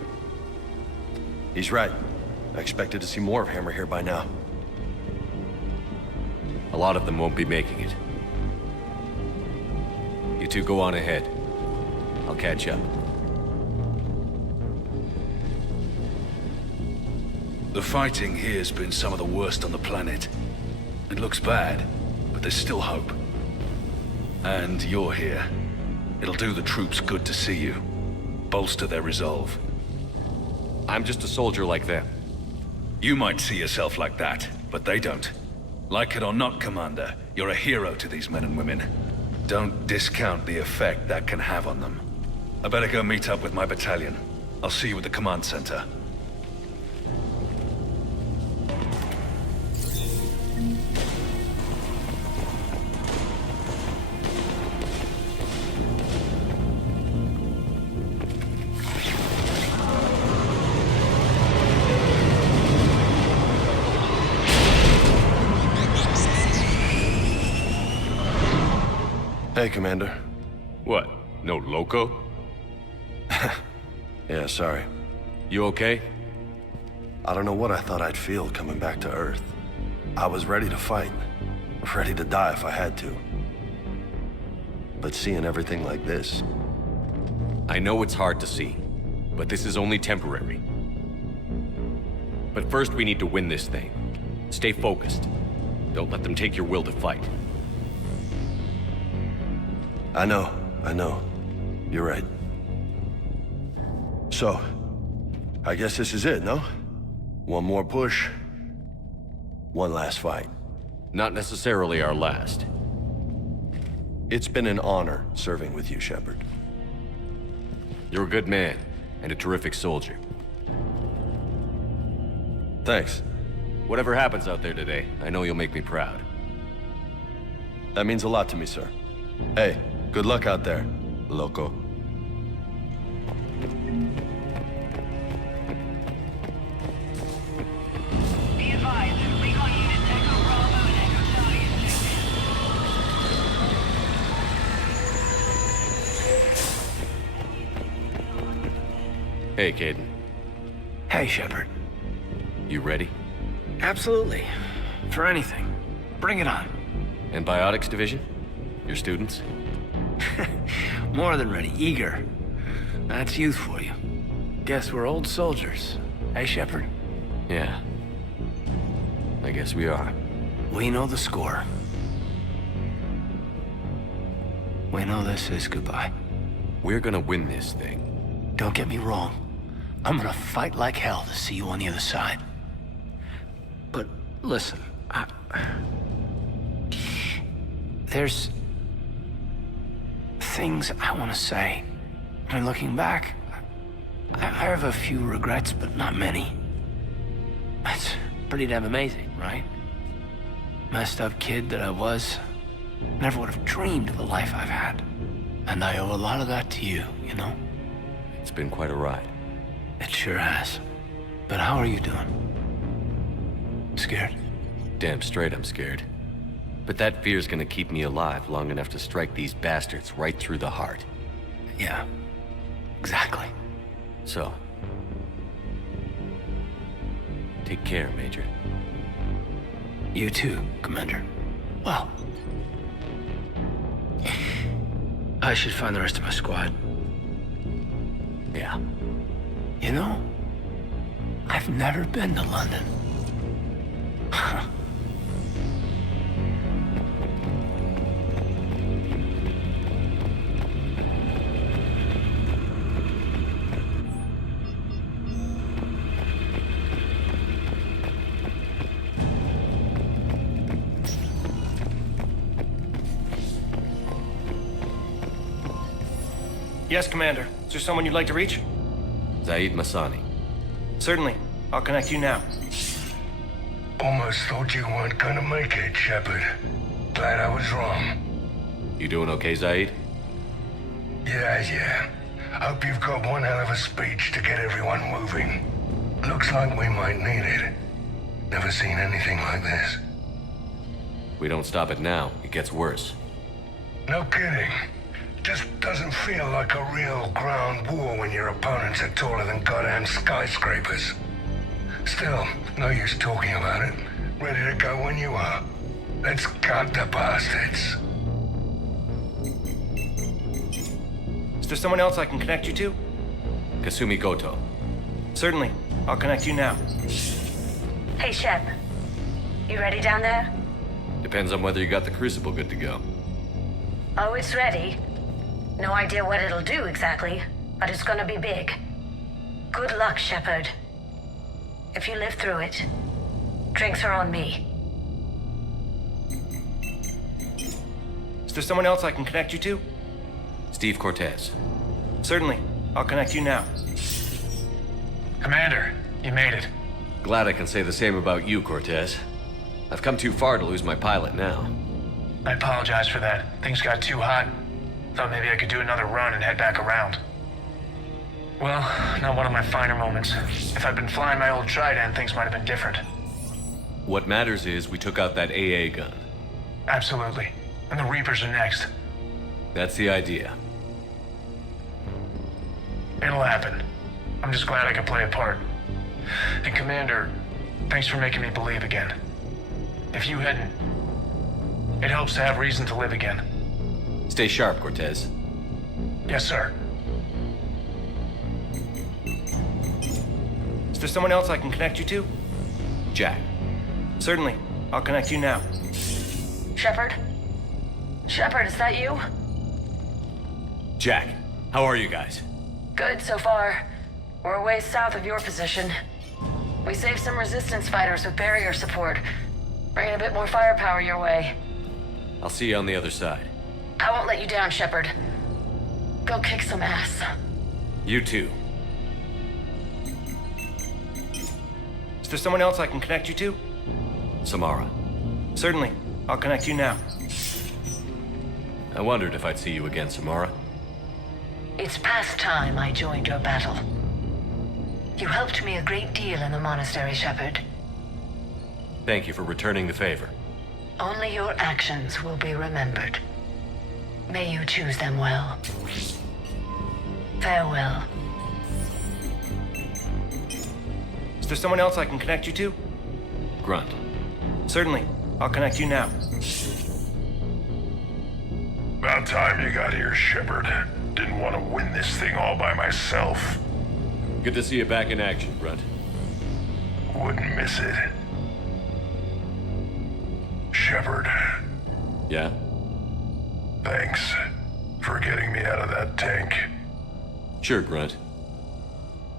He's right. I expected to see more of Hammer here by now. A lot of them won't be making it. You two go on ahead. I'll catch up. The fighting here's been some of the worst on the planet. It looks bad, but there's still hope. And you're here. It'll do the troops good to see you. Bolster their resolve. I'm just a soldier like them. You might see yourself like that, but they don't. Like it or not, Commander, you're a hero to these men and women. Don't discount the effect that can have on them. I better go meet up with my battalion. I'll see you at the command center. Hey, Commander. What? No loco? Yeah, sorry. You okay? I don't know what I thought I'd feel coming back to Earth. I was ready to fight. Ready to die if I had to. But seeing everything like this... I know it's hard to see, but this is only temporary. But first we need to win this thing. Stay focused. Don't let them take your will to fight. I know. You're right. So, I guess this is it, no? One more push. One last fight. Not necessarily our last. It's been an honor serving with you, Shepard. You're a good man, and a terrific soldier. Thanks. Whatever happens out there today, I know you'll make me proud. That means a lot to me, sir. Hey, good luck out there, loco. Be advised, recon units Echo Bravo and Echo Charlie injected. Hey, Caden. Hey, Shepard. You ready? Absolutely. For anything. Bring it on. Antibiotics Division? Your students? More than ready. Eager. That's youth for you. Guess we're old soldiers. Hey, Shepard? Yeah. I guess we are. We know the score. We know this is goodbye. We're gonna win this thing. Don't get me wrong. I'm gonna fight like hell to see you on the other side. But listen, there's things I want to say. And looking back, I have a few regrets, but not many. That's pretty damn amazing, right? Messed up kid that I was, never would have dreamed of the life I've had. And I owe a lot of that to you, you know? It's been quite a ride. It sure has. But how are you doing? Scared? Damn straight I'm scared. But that fear's gonna keep me alive long enough to strike these bastards right through the heart. Yeah, exactly. So, take care, Major. You too, Commander. Well, I should find the rest of my squad. Yeah. You know, I've never been to London. Yes, Commander. Is there someone you'd like to reach? Zaid Masani. Certainly. I'll connect you now. Almost thought you weren't gonna make it, Shepard. Glad I was wrong. You doing okay, Zaid? Yeah. Hope you've got one hell of a speech to get everyone moving. Looks like we might need it. Never seen anything like this. We don't stop it now, it gets worse. No kidding. Just doesn't feel like a real ground war when your opponents are taller than goddamn skyscrapers. Still, no use talking about it. Ready to go when you are. Let's gut the bastards. Is there someone else I can connect you to? Kasumi Goto. Certainly. I'll connect you now. Hey, Shep. You ready down there? Depends on whether you got the crucible good to go. Oh, it's ready. No idea what it'll do exactly, but it's gonna be big. Good luck, Shepard. If you live through it, drinks are on me. Is there someone else I can connect you to? Steve Cortez. Certainly. I'll connect you now. Commander, you made it. Glad I can say the same about you, Cortez. I've come too far to lose my pilot now. I apologize for that. Things got too hot. Thought maybe I could do another run and head back around. Well, not one of my finer moments. If I'd been flying my old Trident, things might have been different. What matters is we took out that AA gun. Absolutely. And the Reapers are next. That's the idea. It'll happen. I'm just glad I could play a part. And Commander, thanks for making me believe again. If you hadn't, it helps to have reason to live again. Stay sharp, Cortez. Yes, sir. Is there someone else I can connect you to? Jack. Certainly. I'll connect you now. Shepard? Shepard, is that you? Jack, how are you guys? Good so far. We're a ways south of your position. We saved some resistance fighters with barrier support. Bringing a bit more firepower your way. I'll see you on the other side. I won't let you down, Shepard. Go kick some ass. You too. Is there someone else I can connect you to? Samara. Certainly. I'll connect you now. I wondered if I'd see you again, Samara. It's past time I joined your battle. You helped me a great deal in the monastery, Shepard. Thank you for returning the favor. Only your actions will be remembered. May you choose them well. Farewell. Is there someone else I can connect you to? Grunt. Certainly. I'll connect you now. About time you got here, Shepard. Didn't want to win this thing all by myself. Good to see you back in action, Grunt. Wouldn't miss it. Shepard. Yeah? Thanks for getting me out of that tank. Sure, Grunt.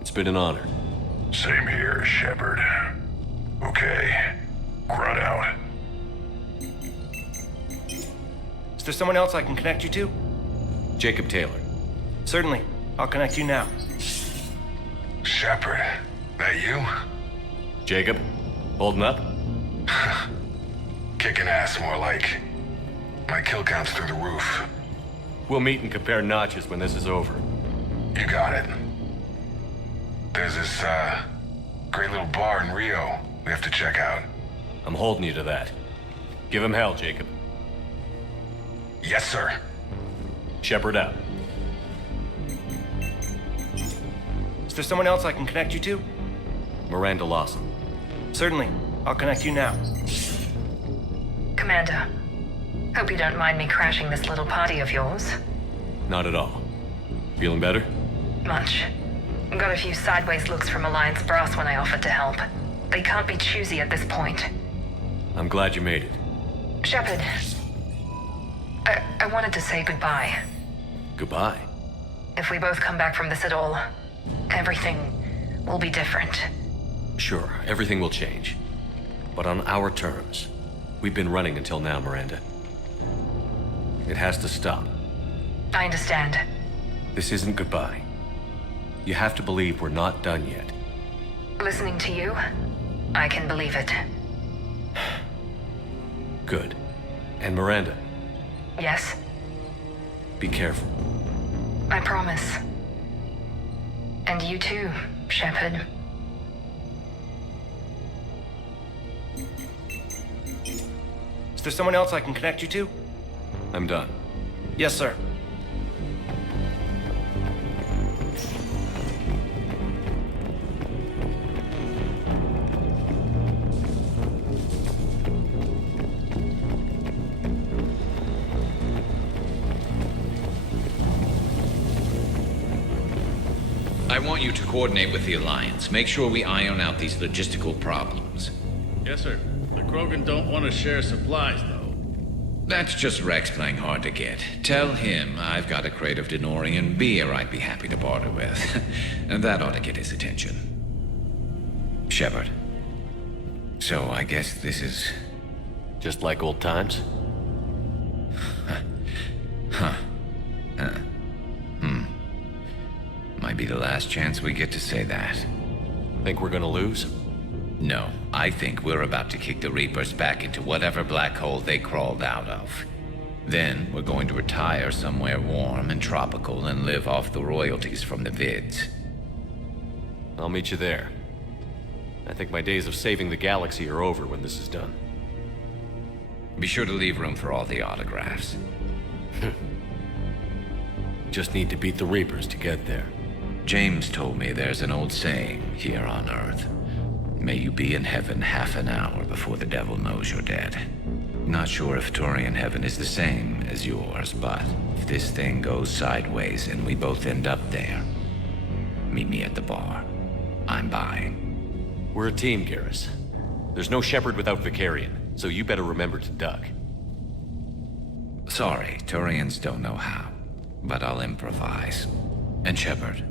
It's been an honor. Same here, Shepard. Okay. Grunt out. Is there someone else I can connect you to? Jacob Taylor. Certainly. I'll connect you now. Shepard, that you? Jacob, holding up? Kicking ass, more like. My kill count's through the roof. We'll meet and compare notches when this is over. You got it. There's this, great little bar in Rio we have to check out. I'm holding you to that. Give him hell, Jacob. Yes, sir. Shepard out. Is there someone else I can connect you to? Miranda Lawson. Certainly. I'll connect you now. Commander, hope you don't mind me crashing this little party of yours. Not at all. Feeling better? Much. Got a few sideways looks from Alliance brass when I offered to help. They can't be choosy at this point. I'm glad you made it. Shepard, I wanted to say goodbye. Goodbye. If we both come back from this at all, everything will be different. Sure, everything will change. But on our terms. We've been running until now, Miranda. It has to stop. I understand. This isn't goodbye. You have to believe we're not done yet. Listening to you, I can believe it. Good. And Miranda, Yes, be careful. I promise. And you too, Shepard. Is there someone else I can connect you to? I'm done. Yes, sir. I want you to coordinate with the Alliance. Make sure we iron out these logistical problems. Yes, sir. The Krogan don't want to share supplies, though. That's just Rex playing hard to get. Tell him I've got a crate of Denorian beer I'd be happy to barter with. And that ought to get his attention. Shepard. So I guess this is... just like old times? Might be the last chance we get to say that. Think we're gonna lose? No, I think we're about to kick the Reapers back into whatever black hole they crawled out of. Then we're going to retire somewhere warm and tropical and live off the royalties from the vids. I'll meet you there. I think my days of saving the galaxy are over when this is done. Be sure to leave room for all the autographs. Just need to beat the Reapers to get there. James told me there's an old saying here on Earth. May you be in heaven half an hour before the devil knows you're dead. Not sure if Turian heaven is the same as yours, but if this thing goes sideways and we both end up there, meet me at the bar. I'm buying. We're a team, Garrus. There's no Shepard without Vicarian, so you better remember to duck. Sorry, Turians don't know how, but I'll improvise. And Shepard,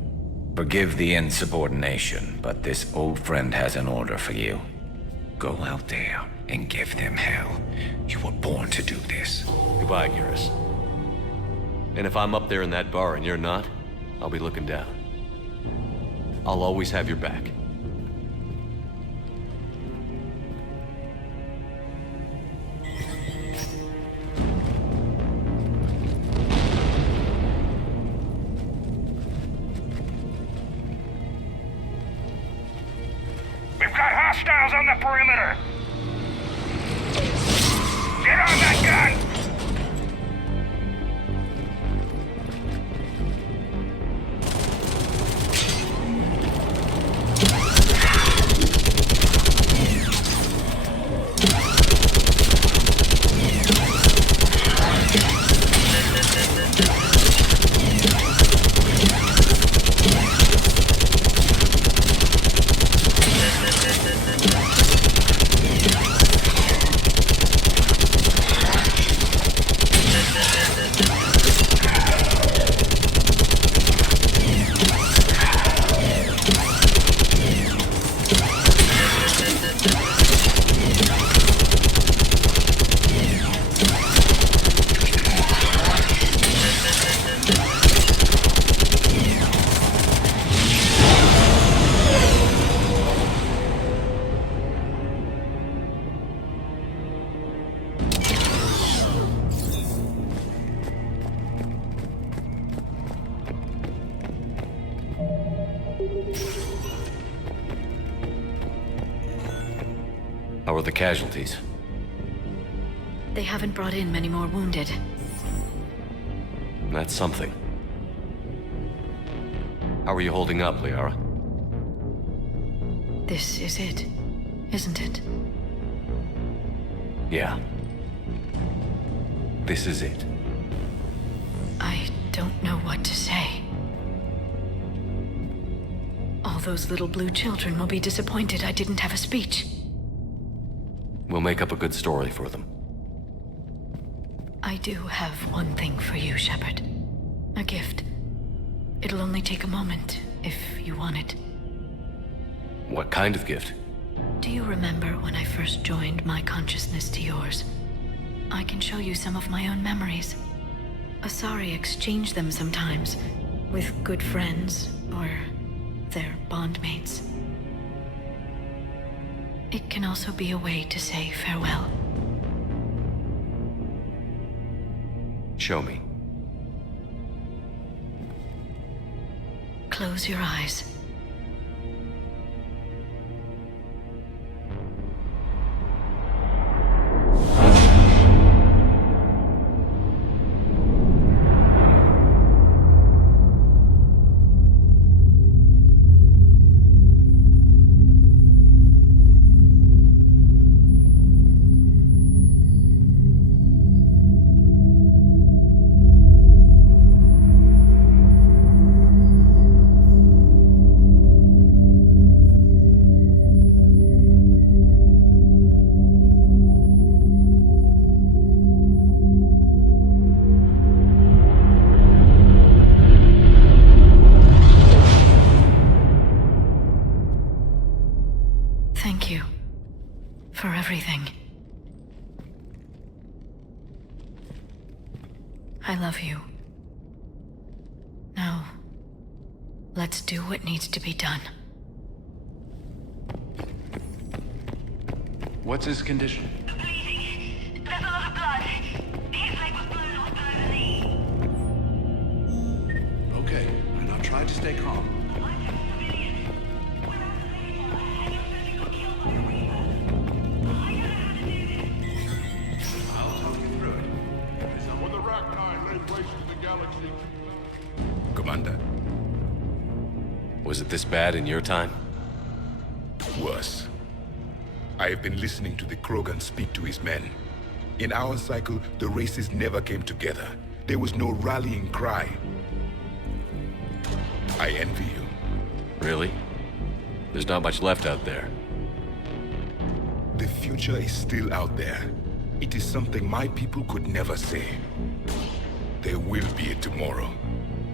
forgive the insubordination, but this old friend has an order for you. Go out there and give them hell. You were born to do this. Goodbye, Garrus. And if I'm up there in that bar and you're not, I'll be looking down. I'll always have your back. We've got hostiles on the perimeter! Get on that gun! How are the casualties? They haven't brought in many more wounded. That's something. How are you holding up, Liara? This is it, isn't it? Yeah. This is it. I don't know what to say. All those little blue children will be disappointed I didn't have a speech. We'll make up a good story for them. I do have one thing for you, Shepard. A gift. It'll only take a moment, if you want it. What kind of gift? Do you remember when I first joined my consciousness to yours? I can show you some of my own memories. Asari exchange them sometimes, with good friends, or their bondmates. It can also be a way to say farewell. Show me. Close your eyes. Thank you for everything. I love you. Now, let's do what needs to be done. What's his condition? There's a lot of blood. His leg was blown off below the knee. Okay, and I'll try to stay calm. Commander. Was it this bad in your time? Worse. I have been listening to the Krogan speak to his men. In our cycle, the races never came together. There was no rallying cry. I envy you. Really? There's not much left out there. The future is still out there. It is something my people could never say. There will be a tomorrow.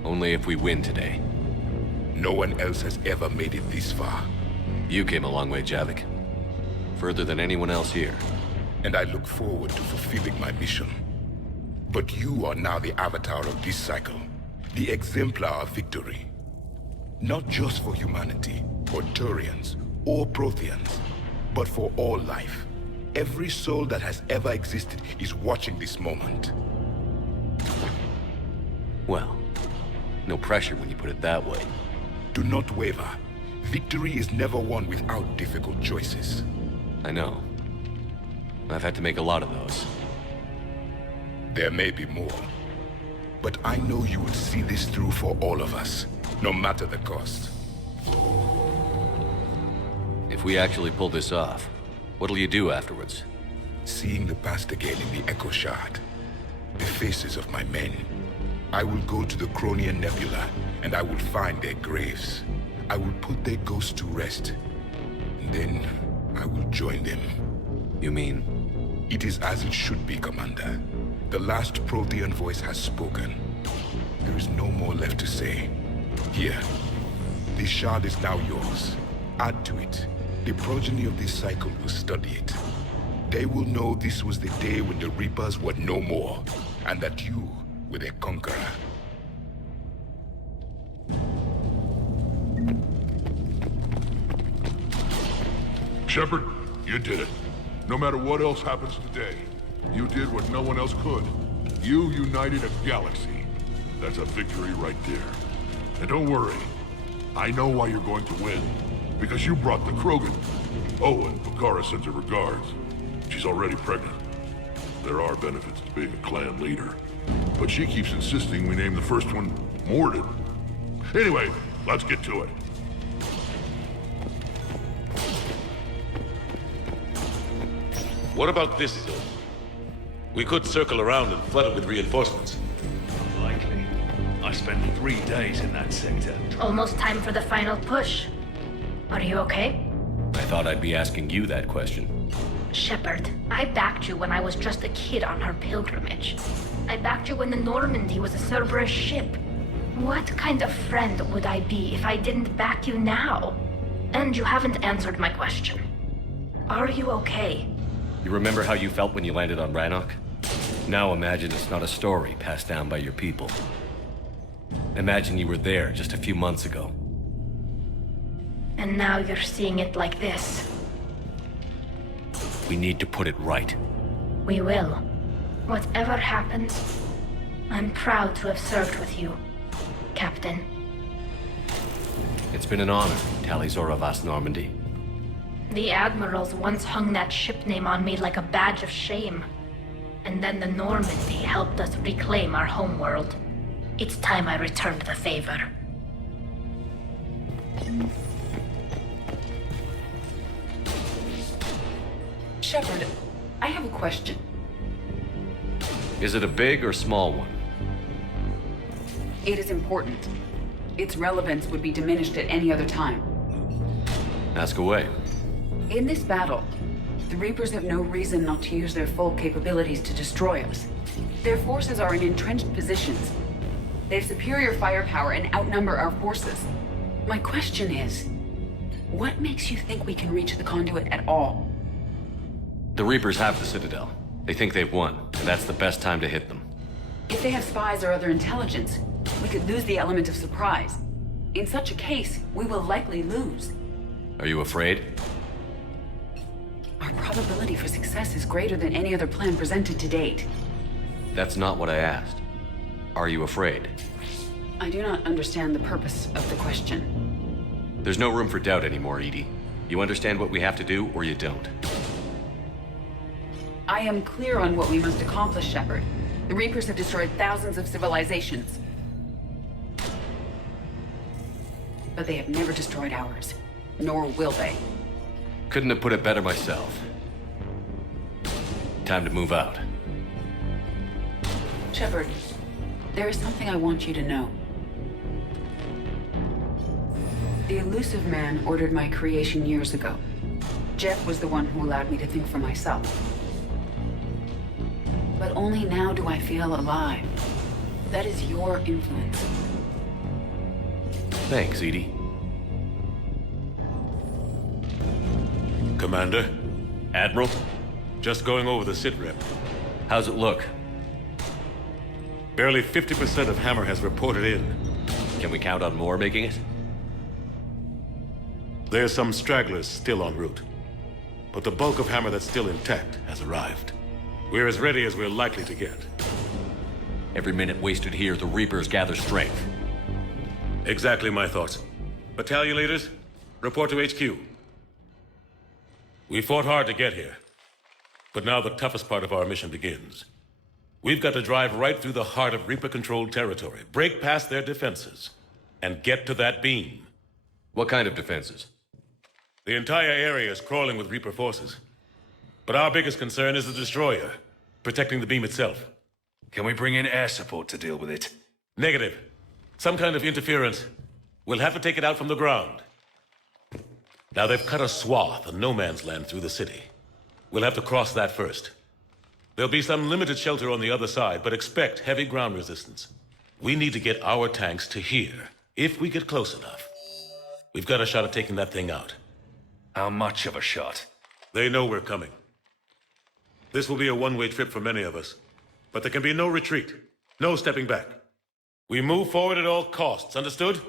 Only if we win today. No one else has ever made it this far. You came a long way, Javik. Further than anyone else here. And I look forward to fulfilling my mission. But you are now the avatar of this cycle. The exemplar of victory. Not just for humanity, or Turians, or Protheans, but for all life. Every soul that has ever existed is watching this moment. Well, no pressure when you put it that way. Do not waver. Victory is never won without difficult choices. I know. I've had to make a lot of those. There may be more. But I know you will see this through for all of us, no matter the cost. If we actually pull this off, what'll you do afterwards? Seeing the past again in the Echo Shard. The faces of my men. I will go to the Cronian Nebula, and I will find their graves. I will put their ghosts to rest. And then, I will join them. You mean? It is as it should be, Commander. The last Prothean voice has spoken. There is no more left to say. Here. This shard is now yours. Add to it. The progeny of this cycle will study it. They will know this was the day when the Reapers were no more, and that you were their conqueror. Shepard, you did it. No matter what else happens today, you did what no one else could. You united a galaxy. That's a victory right there. And don't worry, I know why you're going to win. Because you brought the Krogan. Oh, and Bakara sends her regards. She's already pregnant. There are benefits to being a clan leader. But she keeps insisting we name the first one Mordred. Anyway, let's get to it. What about this zone? We could circle around and flood it with reinforcements. Unlikely. I spent 3 days in that sector. Almost time for the final push. Are you okay? I thought I'd be asking you that question. Shepard, I backed you when I was just a kid on her pilgrimage. I backed you when the Normandy was a Cerberus ship. What kind of friend would I be if I didn't back you now? And you haven't answered my question. Are you okay? You remember how you felt when you landed on Rannoch? Now imagine it's not a story passed down by your people. Imagine you were there just a few months ago. And now you're seeing it like this. We need to put it right. We will. Whatever happens, I'm proud to have served with you, Captain. It's been an honor, Talizor of As Normandy. The admirals once hung that ship name on me like a badge of shame. And then the Normandy helped us reclaim our homeworld. It's time I returned the favor. Shepard, I have a question. Is it a big or small one? It is important. Its relevance would be diminished at any other time. Ask away. In this battle, the Reapers have no reason not to use their full capabilities to destroy us. Their forces are in entrenched positions. They have superior firepower and outnumber our forces. My question is, what makes you think we can reach the conduit at all? The Reapers have the Citadel. They think they've won, and that's the best time to hit them. If they have spies or other intelligence, we could lose the element of surprise. In such a case, we will likely lose. Are you afraid? Our probability for success is greater than any other plan presented to date. That's not what I asked. Are you afraid? I do not understand the purpose of the question. There's no room for doubt anymore, Edie. You understand what we have to do, or you don't. I am clear on what we must accomplish, Shepard. The Reapers have destroyed thousands of civilizations. But they have never destroyed ours. Nor will they. Couldn't have put it better myself. Time to move out. Shepard, there is something I want you to know. The Elusive Man ordered my creation years ago. Jeff was the one who allowed me to think for myself. But only now do I feel alive. That is your influence. Thanks, Edie. Commander? Admiral? Just going over the sitrep. How's it look? Barely 50% of Hammer has reported in. Can we count on more making it? There's some stragglers still en route. But the bulk of Hammer that's still intact has arrived. We're as ready as we're likely to get. Every minute wasted here, the Reapers gather strength. Exactly my thoughts. Battalion leaders, report to HQ. We fought hard to get here. But now the toughest part of our mission begins. We've got to drive right through the heart of Reaper-controlled territory, break past their defenses, and get to that beam. What kind of defenses? The entire area is crawling with Reaper forces. But our biggest concern is the destroyer, protecting the beam itself. Can we bring in air support to deal with it? Negative. Some kind of interference. We'll have to take it out from the ground. Now they've cut a swath of no man's land through the city. We'll have to cross that first. There'll be some limited shelter on the other side, but expect heavy ground resistance. We need to get our tanks to here, if we get close enough. We've got a shot at taking that thing out. How much of a shot? They know we're coming. This will be a one-way trip for many of us, but there can be no retreat, no stepping back. We move forward at all costs, understood?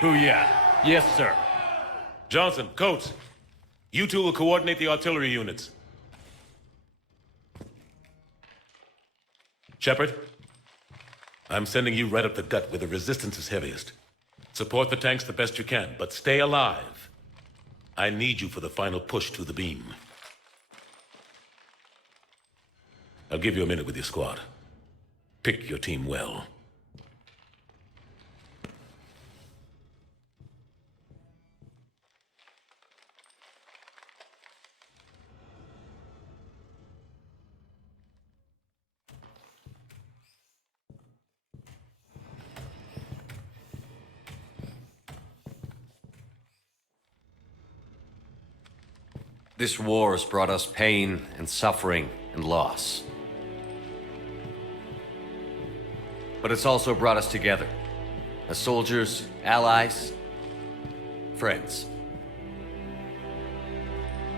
Booyah. Yes, sir. Johnson, Coates, you two will coordinate the artillery units. Shepard, I'm sending you right up the gut where the resistance is heaviest. Support the tanks the best you can, but stay alive. I need you for the final push to the beam. I'll give you a minute with your squad. Pick your team well. This war has brought us pain and suffering and loss. But it's also brought us together. As soldiers, allies, friends.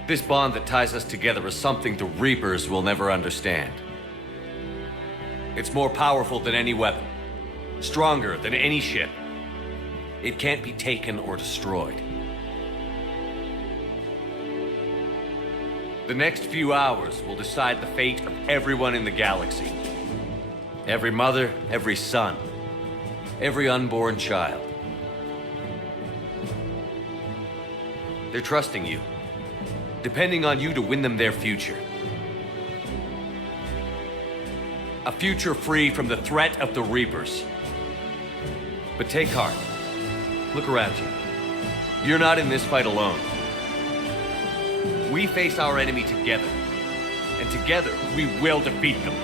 This bond that ties us together is something the Reapers will never understand. It's more powerful than any weapon. Stronger than any ship. It can't be taken or destroyed. The next few hours will decide the fate of everyone in the galaxy. Every mother, every son, every unborn child. They're trusting you, depending on you to win them their future. A future free from the threat of the Reapers. But take heart. Look around you. You're not in this fight alone. We face our enemy together, and together we will defeat them.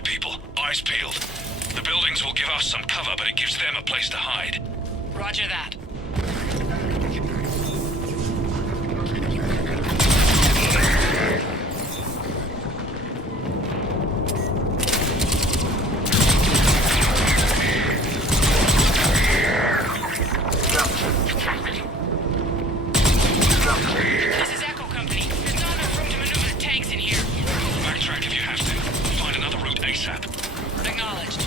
right, people. Eyes peeled. The buildings will give us some cover, but it gives them a place to hide. Roger that. This is Echo Company. There's not enough room to maneuver the tanks in here. Backtrack if you have to. Find another route ASAP. Acknowledged.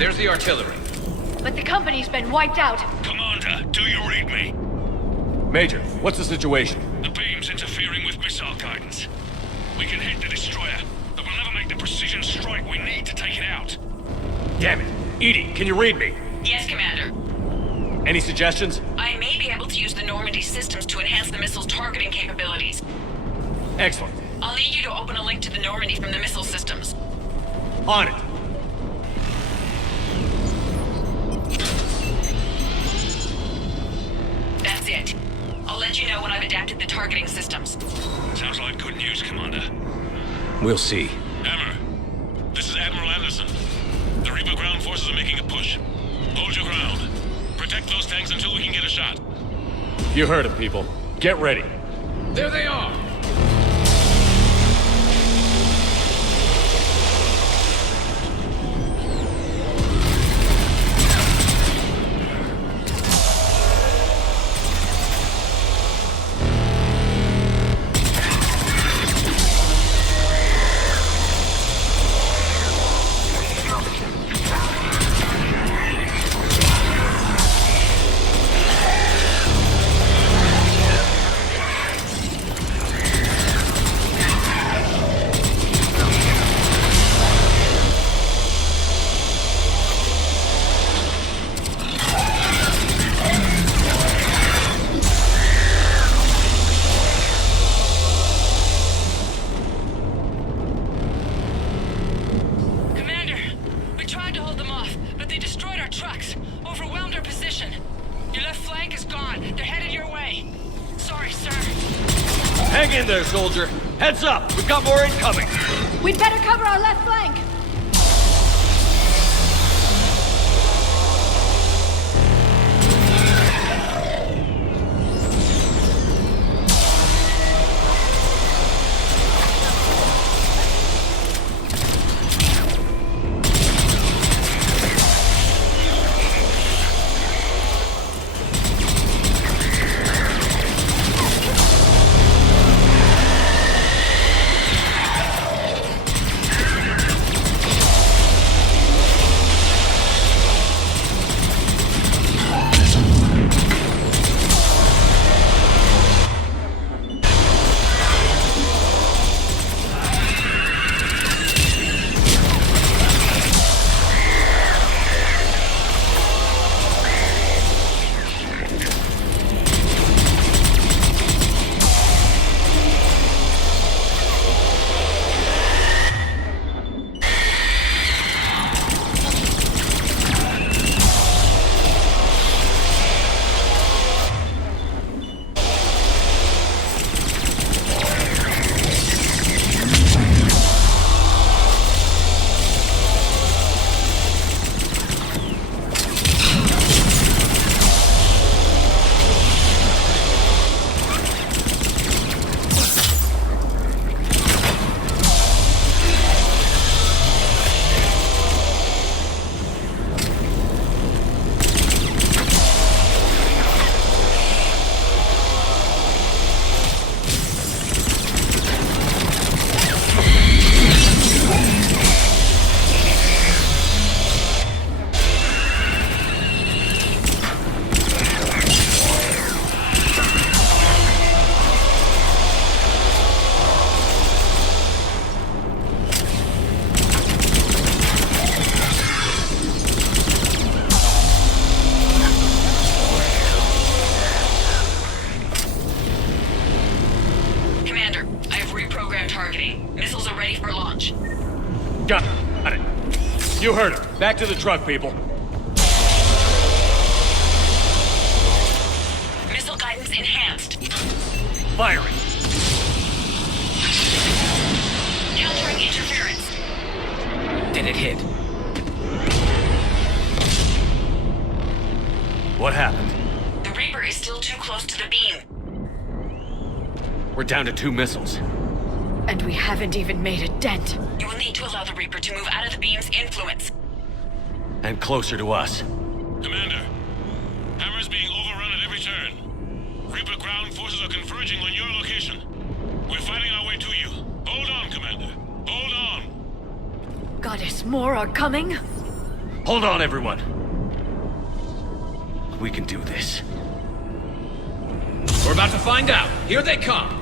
There's the artillery. But the company's been wiped out. Commander, do you read me? Major, what's the situation? The beam's interfering with missile guidance. We can hit the destroyer, but we'll never make the precision strike we need to take it out. Damn it. Edie, can you read me? Yes, Commander. Any suggestions? I may be able to use the Normandy systems to enhance the missile's targeting capabilities. Excellent. I'll need you to open a link to the Normandy from the missile systems. On it. That's it. I'll let you know when I've adapted the targeting systems. Sounds like good news, Commander. We'll see. Hammer, this is Admiral Anderson. The Reaper ground forces are making a push. Hold your ground. Protect those tanks until we can get a shot. You heard him, people. Get ready. There they are! Hang in there, soldier. Heads up! We've got more incoming! We'd better cover our left flank! Got it. You heard him. Back to the truck, people. Missile guidance enhanced. Firing. Countering interference. Did it hit? What happened? The Reaper is still too close to the beam. We're down to 2 missiles. And we haven't even made a dent. You will need to allow the Reaper to move out of the beam's influence. And closer to us. Commander, Hammer's being overrun at every turn. Reaper ground forces are converging on your location. We're fighting our way to you. Hold on, Commander. Hold on. Goddess, more are coming? Hold on, everyone. We can do this. We're about to find out. Here they come.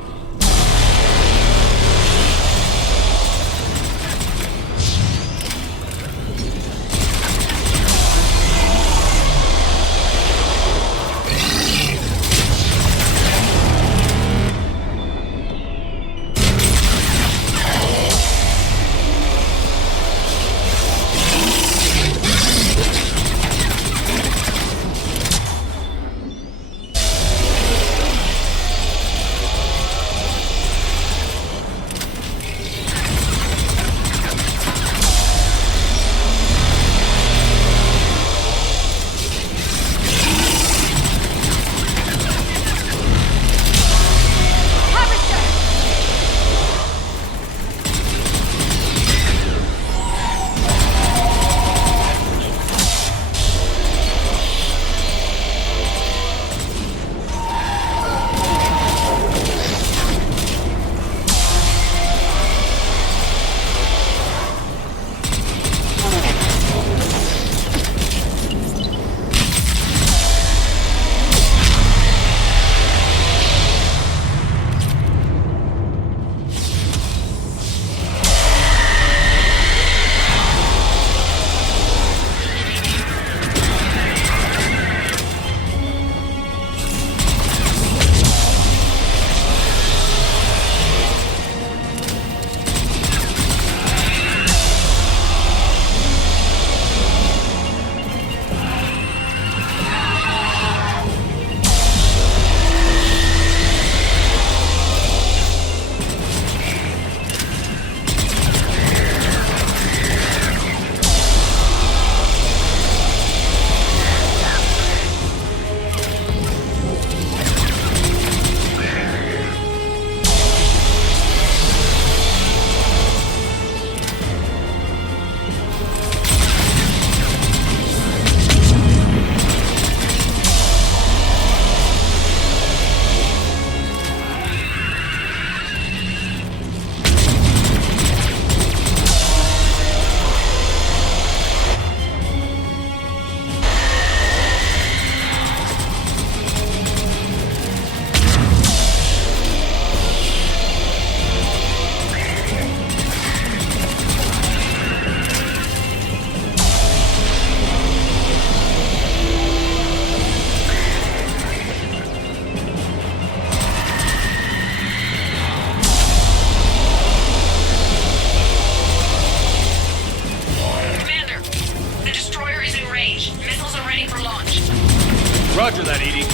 Roger that, Edie.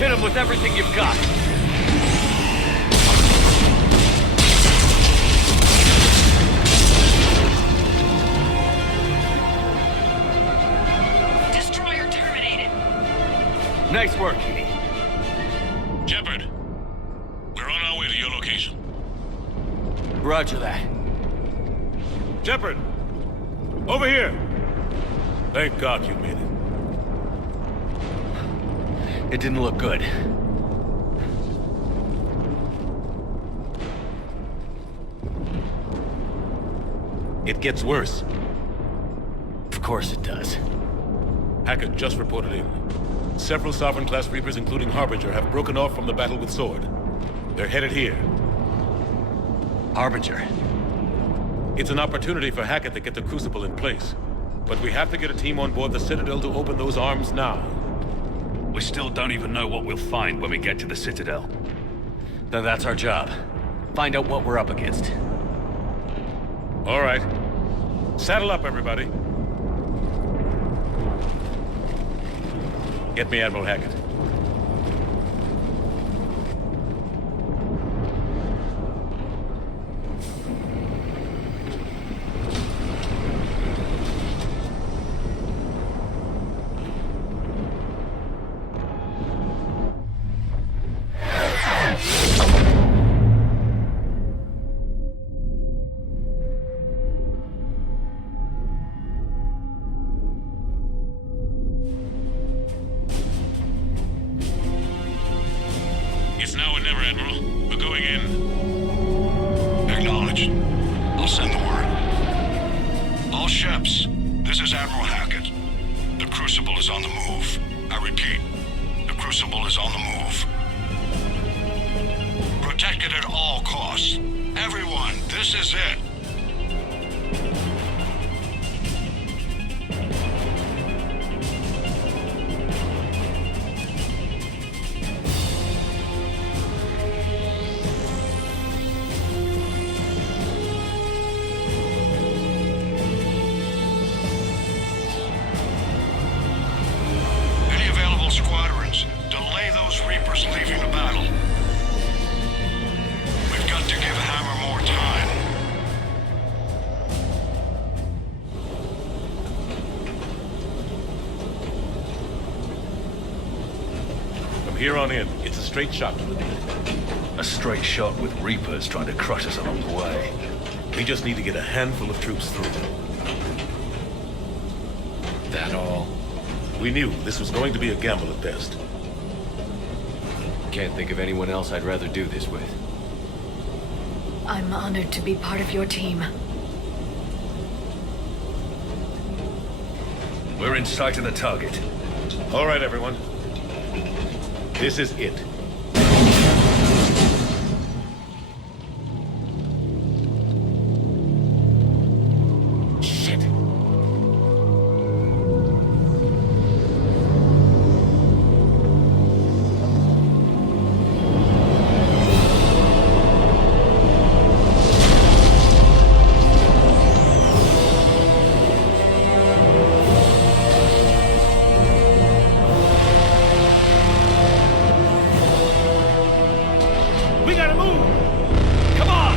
Hit him with everything you've got. Destroyer terminated. Nice work, Edie. Shepard, we're on our way to your location. Roger that. Shepard, over here. Thank God you made it. It didn't look good. It gets worse. Of course it does. Hackett just reported in. Several Sovereign-class Reapers, including Harbinger, have broken off from the battle with Sword. They're headed here. Harbinger? It's an opportunity for Hackett to get the Crucible in place. But we have to get a team on board the Citadel to open those arms now. We still don't even know what we'll find when we get to the Citadel. Then that's our job. Find out what we're up against. All right. Saddle up, everybody. Get me Admiral Hackett. It's now or never, Admiral. We're going in. Acknowledged. I'll send the word. All ships, this is Admiral Hackett. The Crucible is on the move. I repeat, the Crucible is on the move. Protect it at all costs. Everyone, this is it. Squadrons, delay those Reapers leaving the battle. We've got to give Hammer more time. From here on in, it's a straight shot to the deal. A straight shot with Reapers trying to crush us along the way. We just need to get a handful of troops through. That all? We knew this was going to be a gamble at best. Can't think of anyone else I'd rather do this with. I'm honored to be part of your team. We're in sight of the target. All right, everyone. This is it. We gotta move! Come on!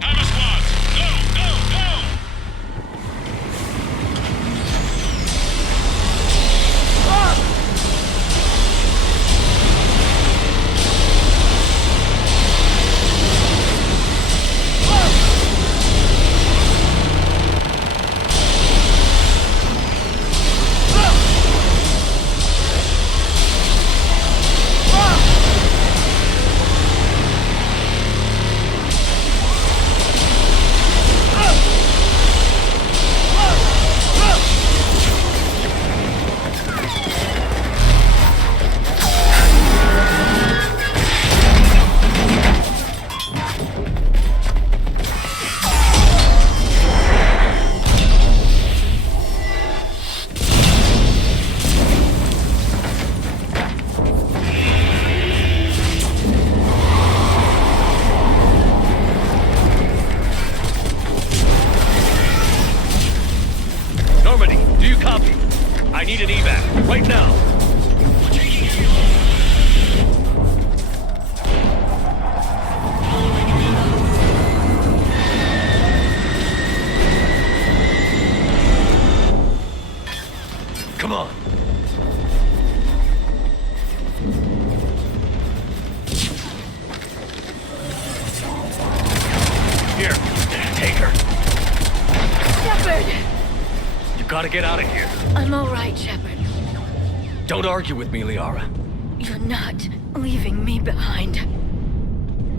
Hammer squad! Go! Go! Go! Ah! Do you copy? I need an evac, right now. Come on. Here, take her. Shepard! You gotta get out of here. I'm all right, Shepard. Don't argue with me, Liara. You're not leaving me behind.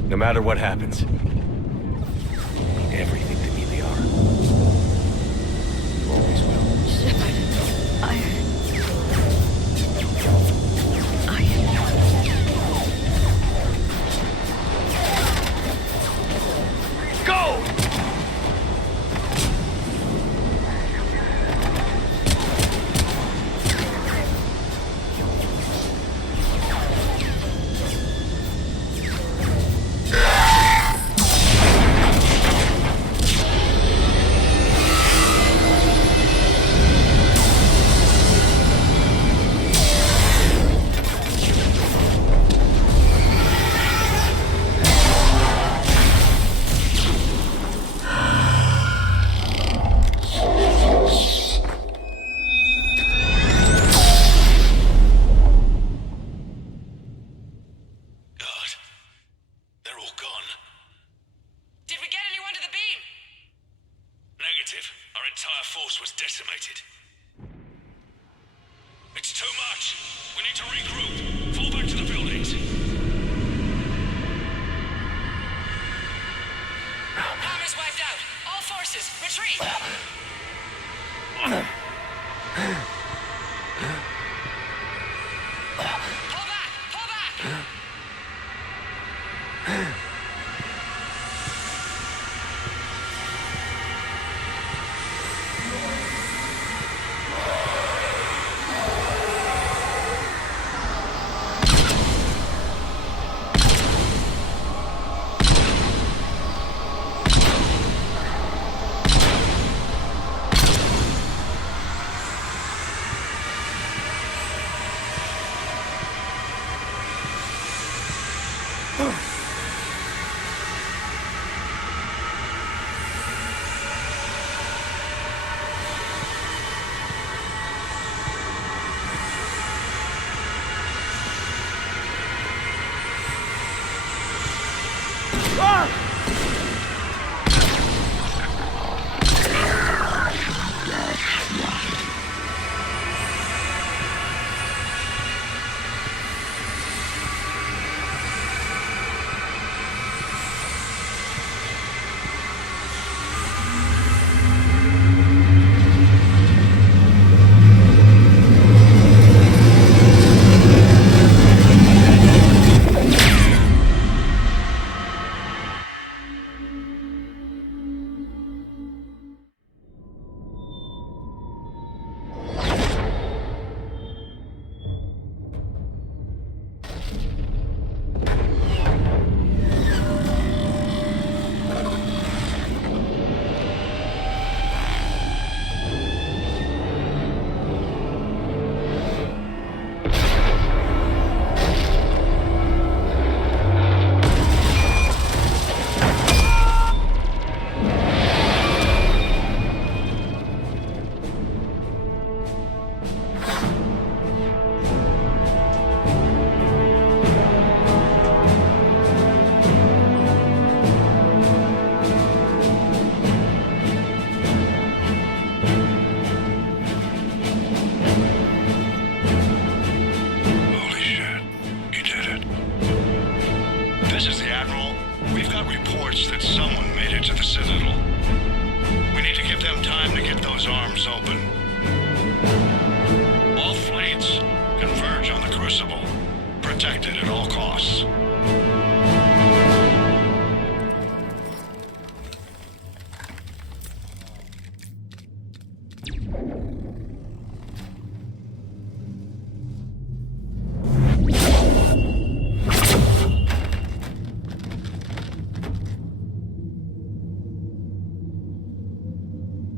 No matter what happens, everything to me, Liara. You always will. Shepard, Go!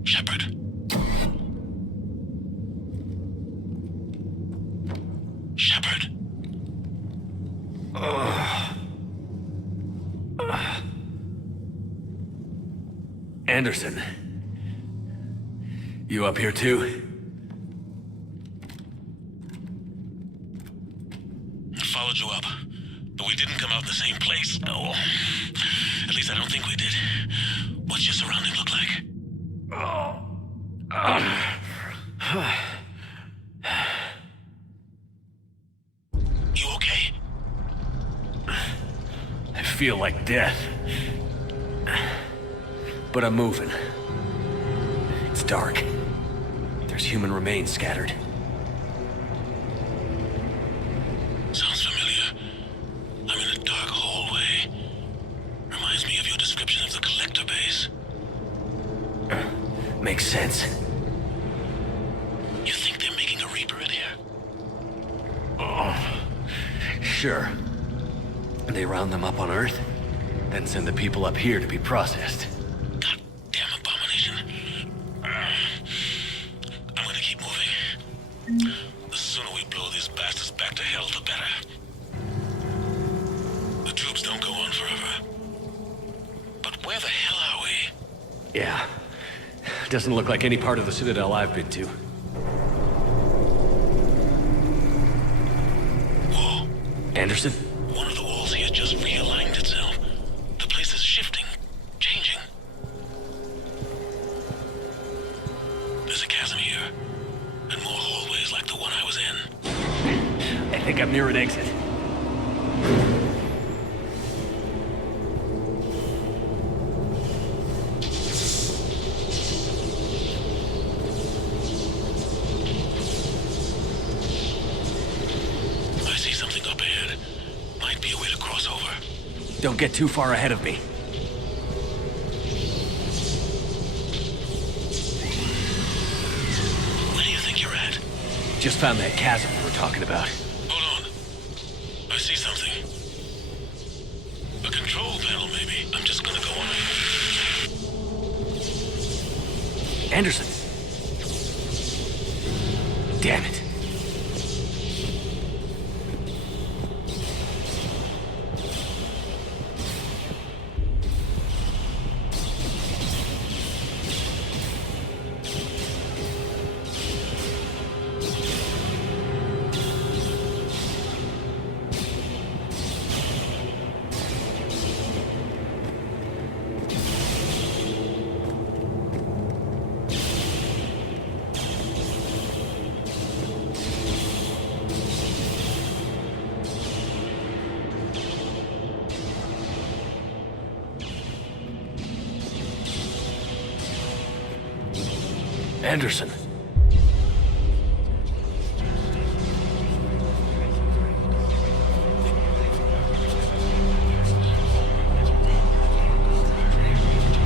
Shepard. Shepard. Anderson. You up here too? Followed you up, but we didn't come out the same place. No. At least I don't think we did. What's your surrounding look like? You okay? I feel like death. but I'm moving. It's dark. There's human remains scattered. Sounds familiar. I'm in a dark hallway. Reminds me of your description of the collector base. Makes sense. You think they're making a Reaper in here? Sure. They round them up on Earth, then send the people up here to be processed. Goddamn abomination. I'm gonna keep moving. The sooner we blow these bastards back to hell, the better. The troops don't go on forever. But where the hell are we? Yeah. Doesn't look like any part of the Citadel I've been to. Whoa. Anderson? One of the walls here just realigned itself. The place is shifting, changing. There's a chasm here, and more hallways like the one I was in. I think I'm near an exit. I see something up ahead. Might be a way to cross over. Don't get too far ahead of me. Where do you think you're at? Just found that chasm we were talking about. Hold on. I see something. A control panel, maybe. I'm just gonna go on it. Anderson! Damn it. Anderson.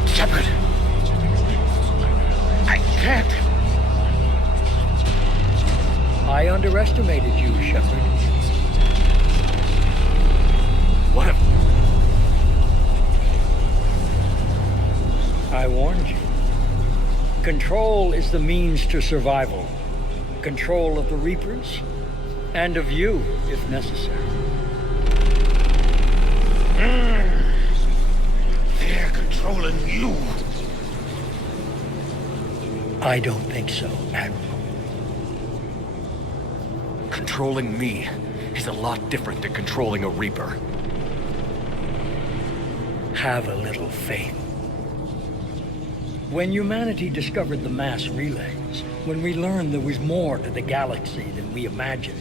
Shepard! I can't! I underestimated you, Shepard. What a... I warned you. Control is the means to survival. Control of the Reapers, and of you, if necessary. They're controlling you. I don't think so, Admiral. Controlling me is a lot different than controlling a Reaper. Have a little faith. When humanity discovered the mass relays, when we learned there was more to the galaxy than we imagined,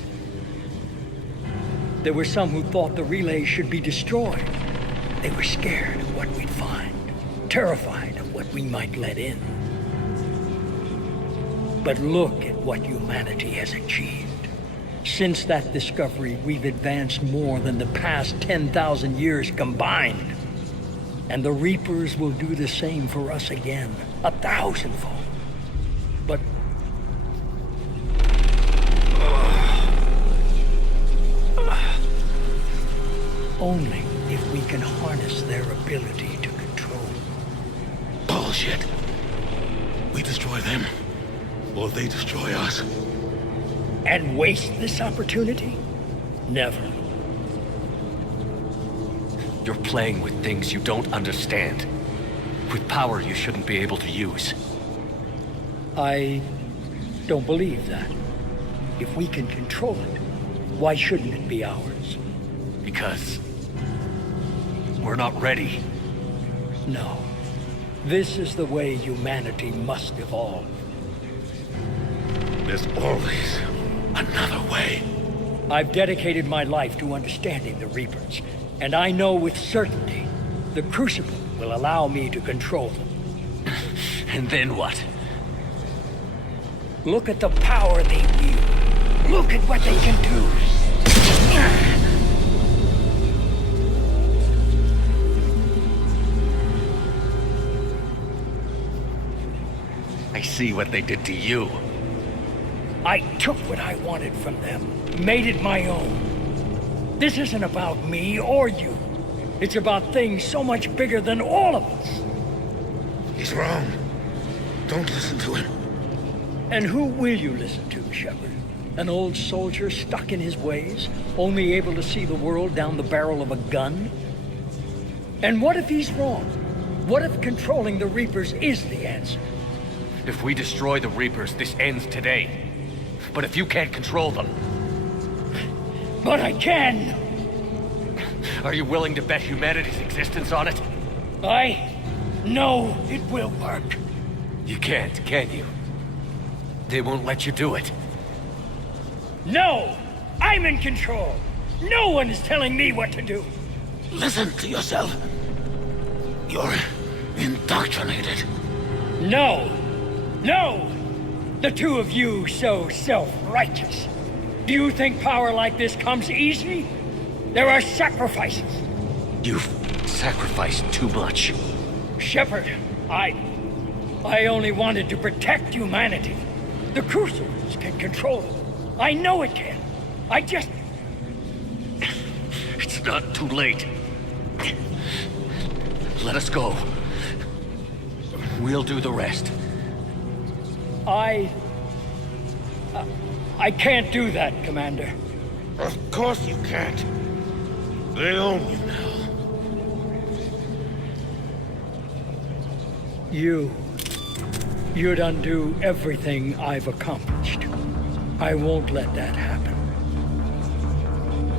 there were some who thought the relays should be destroyed. They were scared of what we'd find, terrified of what we might let in. But look at what humanity has achieved. Since that discovery, we've advanced more than the past 10,000 years combined. And the Reapers will do the same for us again, 1,000-fold. But... only if we can harness their ability to control. Bullshit. We destroy them, or they destroy us. And waste this opportunity? Never. You're playing with things you don't understand. With power you shouldn't be able to use. I don't believe that. If we can control it, why shouldn't it be ours? Because we're not ready. No. This is the way humanity must evolve. There's always another way. I've dedicated my life to understanding the Reapers, and I know with certainty the Crucible will allow me to control them. And then what? Look at the power they wield. Look at what they can do. I see what they did to you. I took what I wanted from them, made it my own. This isn't about me or you. It's about things so much bigger than all of us. He's wrong. Don't listen to him. And who will you listen to, Shepard? An old soldier stuck in his ways, only able to see the world down the barrel of a gun? And what if he's wrong? What if controlling the Reapers is the answer? If we destroy the Reapers, this ends today. But if you can't control them... But I can! Are you willing to bet humanity's existence on it? I know it will work. You can't, can you? They won't let you do it. No! I'm in control! No one is telling me what to do! Listen to yourself. You're indoctrinated. No! No! The two of you so self-righteous. Do you think power like this comes easy? There are sacrifices. You've sacrificed too much. Shepard, I only wanted to protect humanity. The Crucibles can control it. I know it can. I just... It's not too late. Let us go. We'll do the rest. I can't do that, Commander. Of course you can't. They own you now. You'd undo everything I've accomplished. I won't let that happen.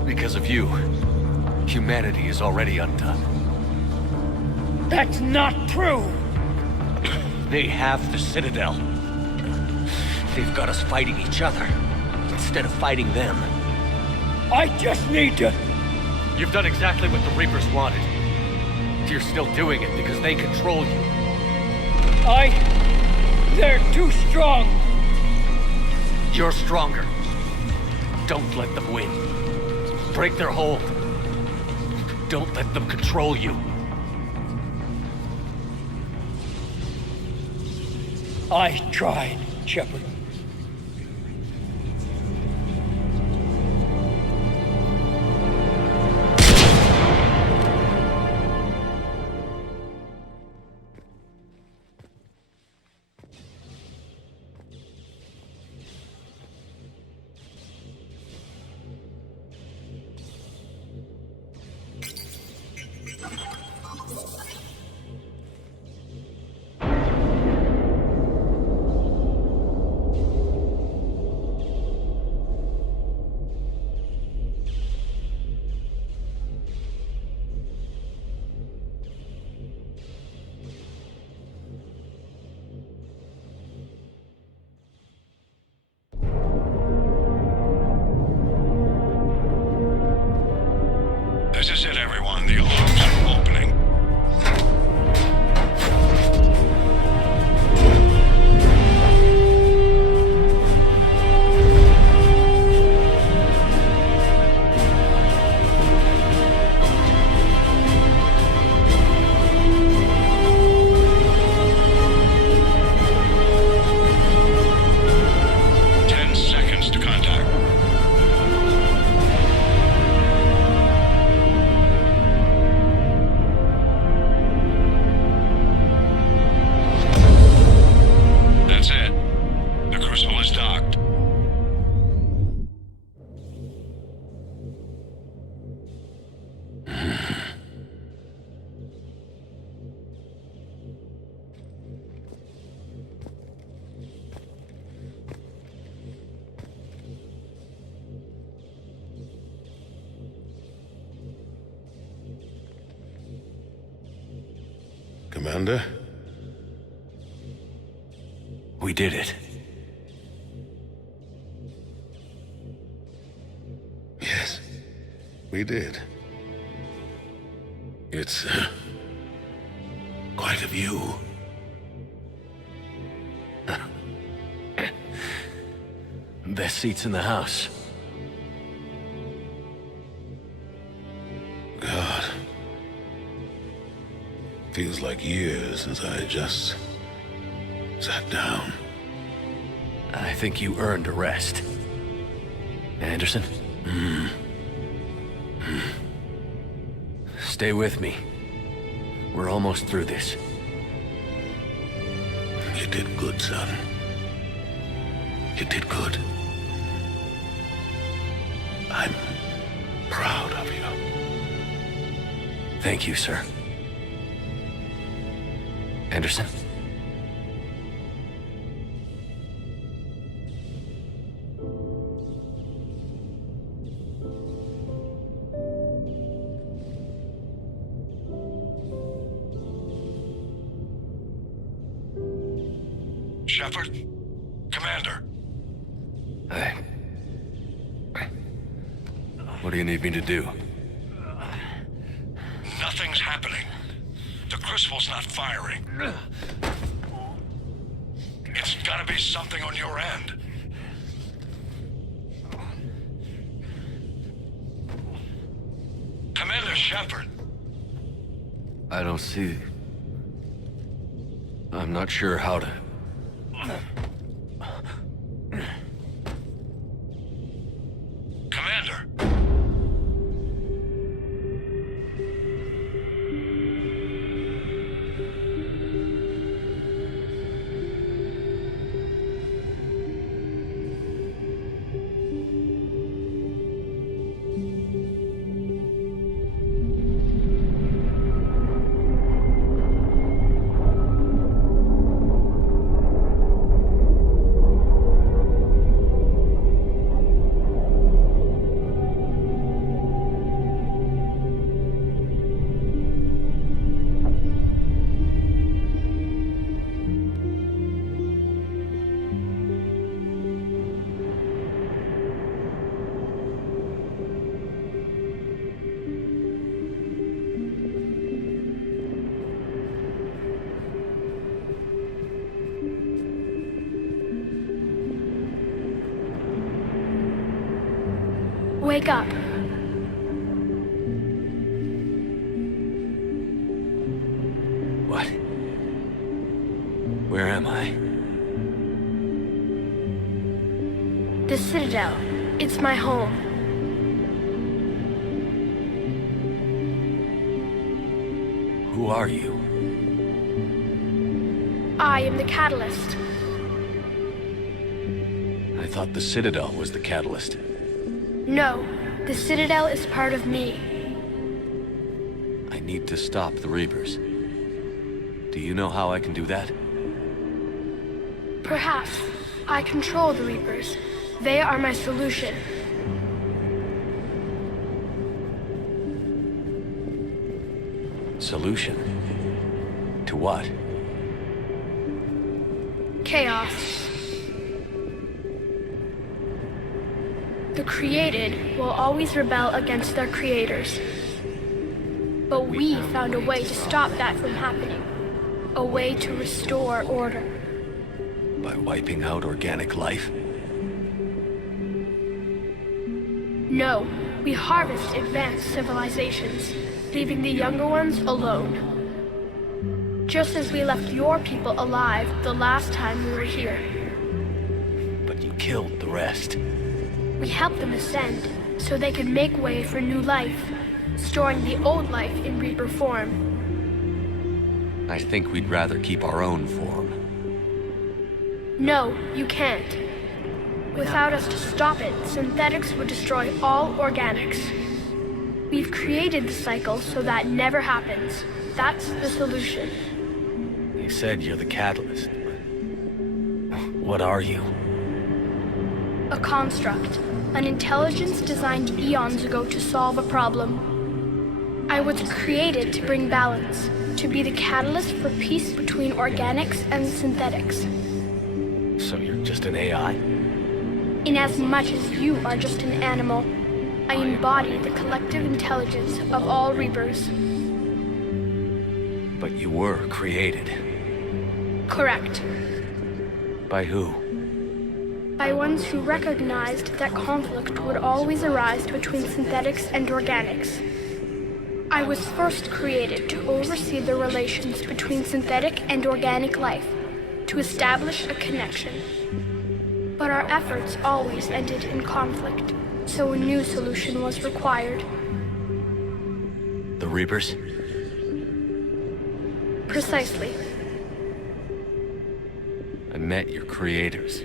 Because of you, humanity is already undone. That's not true! They have the Citadel. They've got us fighting each other, instead of fighting them. I just need to... You've done exactly what the Reapers wanted. You're still doing it because they control you. They're too strong. You're stronger. Don't let them win. Break their hold. Don't let them control you. I tried, Shepard. This is it, everyone. The alarms are opening. Commander? We did it. Yes, we did. It's quite a view. Best seats in the house. God. Feels like years since I just sat down. I think you earned a rest. Anderson? Stay with me. We're almost through this. You did good, son. You did good. I'm proud of you. Thank you, sir. Anderson? Shepard? Commander? What do you need me to do? Nothing's happening. The Crucible's not firing. It's gotta be something on your end. Commander Shepard. I don't see... I'm not sure how to... Commander. Wake up. What? Where am I? The Citadel. It's my home. Who are you? I am the Catalyst. I thought the Citadel was the catalyst. No, the Citadel is part of me. I need to stop the Reapers. Do you know how I can do that? Perhaps. I control the Reapers. They are my solution. Solution? To what? Chaos. The created will always rebel against their creators. But we found a way to stop that from happening. A way to restore order. By wiping out organic life? No, we harvest advanced civilizations, leaving the younger ones alone. Just as we left your people alive the last time we were here. But you killed the rest. We helped them ascend, so they could make way for new life, storing the old life in Reaper form. I think we'd rather keep our own form. No, you can't. Without us to stop it, synthetics would destroy all organics. We've created the cycle so that never happens. That's the solution. You said you're the catalyst. What are you? A construct. An intelligence designed eons ago to solve a problem. I was created to bring balance, to be the catalyst for peace between organics and synthetics. So you're just an AI? Inasmuch as you are just an animal, I embody the collective intelligence of all Reapers. But you were created. Correct. By who? By by ones who recognized that conflict would always arise between synthetics and organics. I was first created to oversee the relations between synthetic and organic life, to establish a connection. But our efforts always ended in conflict, so a new solution was required. The Reapers? Precisely. I met your creators.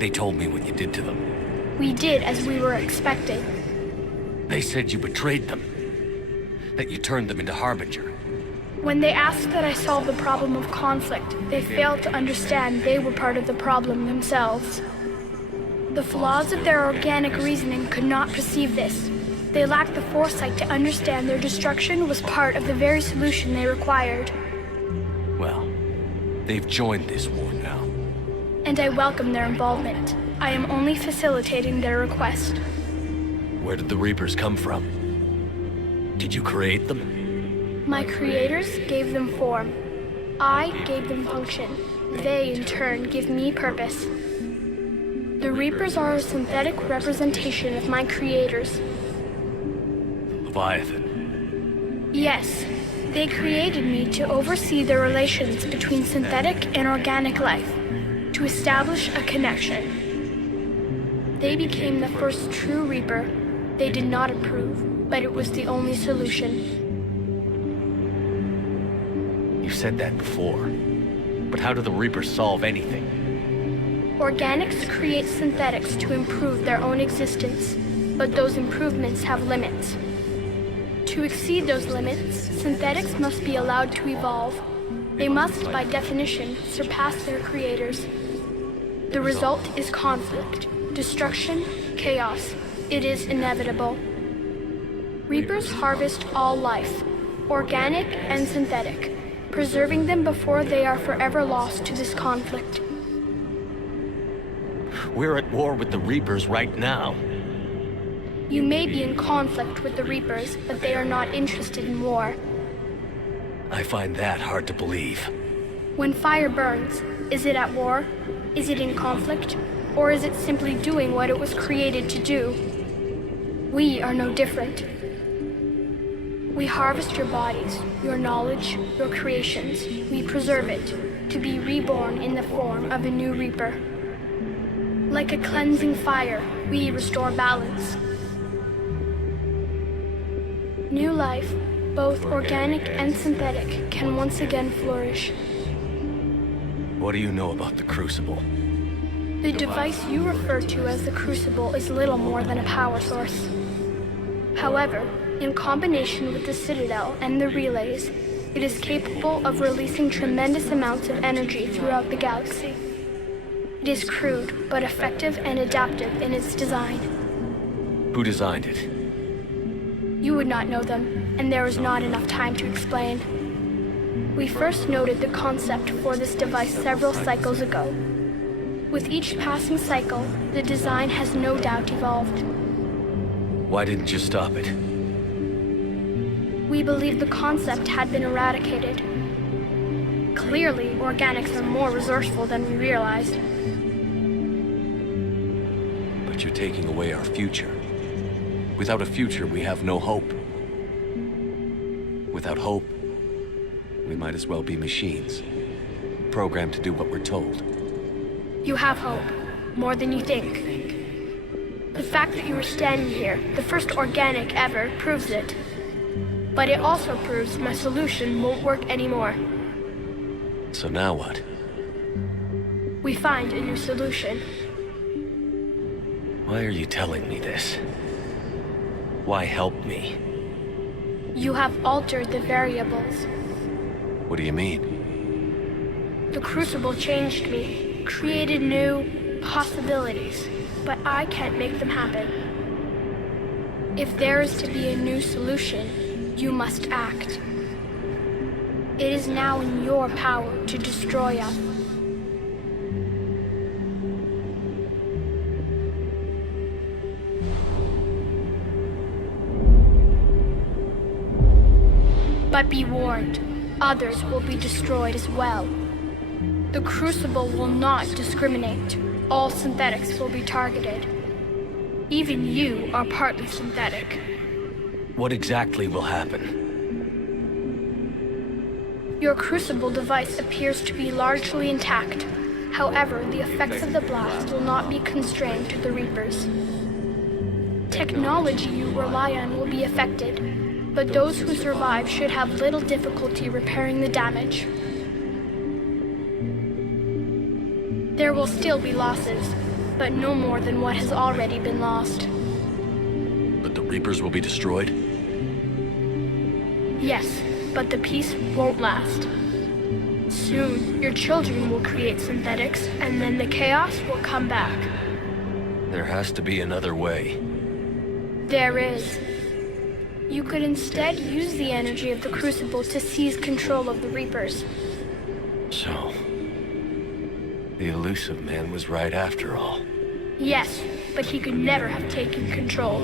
They told me what you did to them. We did as we were expecting. They said you betrayed them. That you turned them into Harbinger. When they asked that I solve the problem of conflict, they failed to understand they were part of the problem themselves. The flaws of their organic reasoning could not perceive this. They lacked the foresight to understand their destruction was part of the very solution they required. Well, they've joined this war now. And I welcome their involvement. I am only facilitating their request. Where did the Reapers come from? Did you create them? My creators gave them form. I gave them function. They, in turn, give me purpose. The Reapers are a synthetic representation of my creators. Leviathan. Yes, they created me to oversee the relations between synthetic and organic life, to establish a connection. They became the first true Reaper. They did not approve, but it was the only solution. You said that before. But how do the Reapers solve anything? Organics create synthetics to improve their own existence, but those improvements have limits. To exceed those limits, synthetics must be allowed to evolve. They must, by definition, surpass their creators. The result is conflict, destruction, chaos. It is inevitable. Reapers harvest all life, organic and synthetic, preserving them before they are forever lost to this conflict. We're at war with the Reapers right now. You may be in conflict with the Reapers, but they are not interested in war. I find that hard to believe. When fire burns, is it at war? Is it in conflict? Or is it simply doing what it was created to do? We are no different. We harvest your bodies, your knowledge, your creations. We preserve it, to be reborn in the form of a new Reaper. Like a cleansing fire, we restore balance. New life, both organic and synthetic, can once again flourish. What do you know about the Crucible? The device you refer to as the Crucible is little more than a power source. However, in combination with the Citadel and the relays, it is capable of releasing tremendous amounts of energy throughout the galaxy. It is crude, but effective and adaptive in its design. Who designed it? You would not know them, and there is not enough time to explain. We first noted the concept for this device several cycles ago. With each passing cycle, the design has no doubt evolved. Why didn't you stop it? We believed the concept had been eradicated. Clearly, organics are more resourceful than we realized. But you're taking away our future. Without a future, we have no hope. Without hope, we might as well be machines, programmed to do what we're told. You have hope, more than you think. The fact that you are standing here, the first organic ever, proves it. But it also proves my solution won't work anymore. So now what? We find a new solution. Why are you telling me this? Why help me? You have altered the variables. What do you mean? The Crucible changed me, created new possibilities, but I can't make them happen. If there is to be a new solution, you must act. It is now in your power to destroy us. But be warned, others will be destroyed as well. The Crucible will not discriminate. All synthetics will be targeted. Even you are partly synthetic. What exactly will happen? Your crucible device appears to be largely intact. However, the effects of the blast will not be constrained to the Reapers. Technology you rely on will be affected, but those who survive should have little difficulty repairing the damage. There will still be losses, but no more than what has already been lost. But the Reapers will be destroyed? Yes, but the peace won't last. Soon, your children will create synthetics, and then the chaos will come back. There has to be another way. There is. You could instead use the energy of the Crucible to seize control of the Reapers. So, the elusive man was right after all. Yes, but he could never have taken control,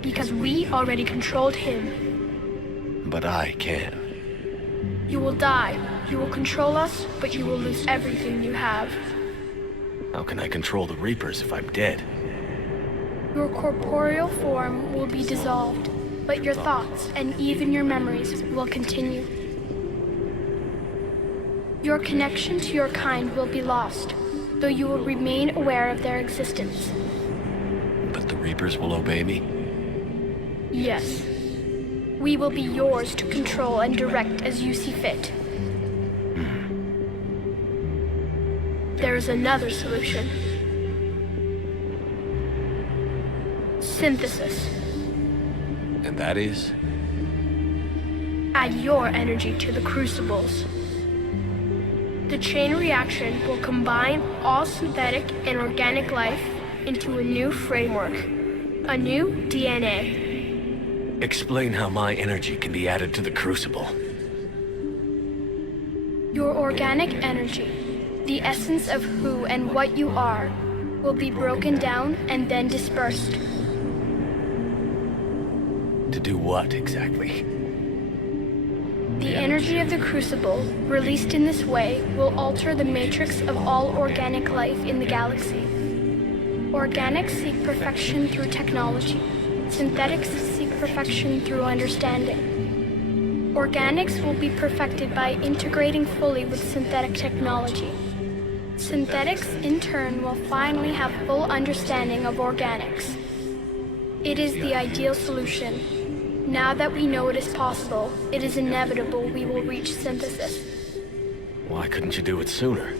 because we already controlled him. But I can. You will die. You will control us, but you will lose everything you have. How can I control the Reapers if I'm dead? Your corporeal form will be dissolved, but your thoughts and even your memories will continue. Your connection to your kind will be lost, though you will remain aware of their existence. But the Reapers will obey me? Yes. We will be yours to control and direct as you see fit. There is another solution. Synthesis. And that is? Add your energy to the crucibles. The chain reaction will combine all synthetic and organic life into a new framework, a new DNA. Explain how my energy can be added to the Crucible. Your organic energy, the essence of who and what you are, will be broken down and then dispersed. To do what, exactly? The energy of the Crucible, released in this way, will alter the matrix of all organic life in the galaxy. Organics seek perfection through technology. Synthetics seek perfection through understanding. Organics will be perfected by integrating fully with synthetic technology. Synthetics, in turn, will finally have full understanding of organics. It is the ideal solution. Now that we know it is possible, it is inevitable we will reach synthesis. Why couldn't you do it sooner?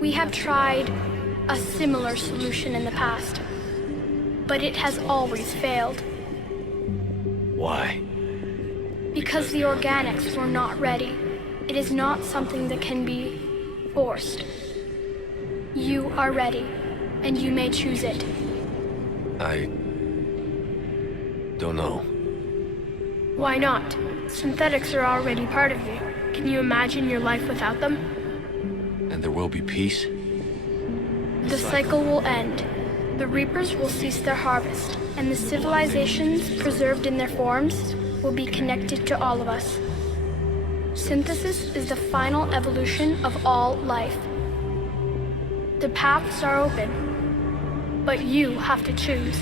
We have tried a similar solution in the past, but it has always failed. Why? Because the organics were not ready. It is not something that can be forced. You are ready, and you may choose it. I don't know. Why not? Synthetics are already part of you. Can you imagine your life without them? And there will be peace? The cycle will end. The Reapers will cease their harvest, and the civilizations preserved in their forms will be connected to all of us. Synthesis is the final evolution of all life. The paths are open, but you have to choose.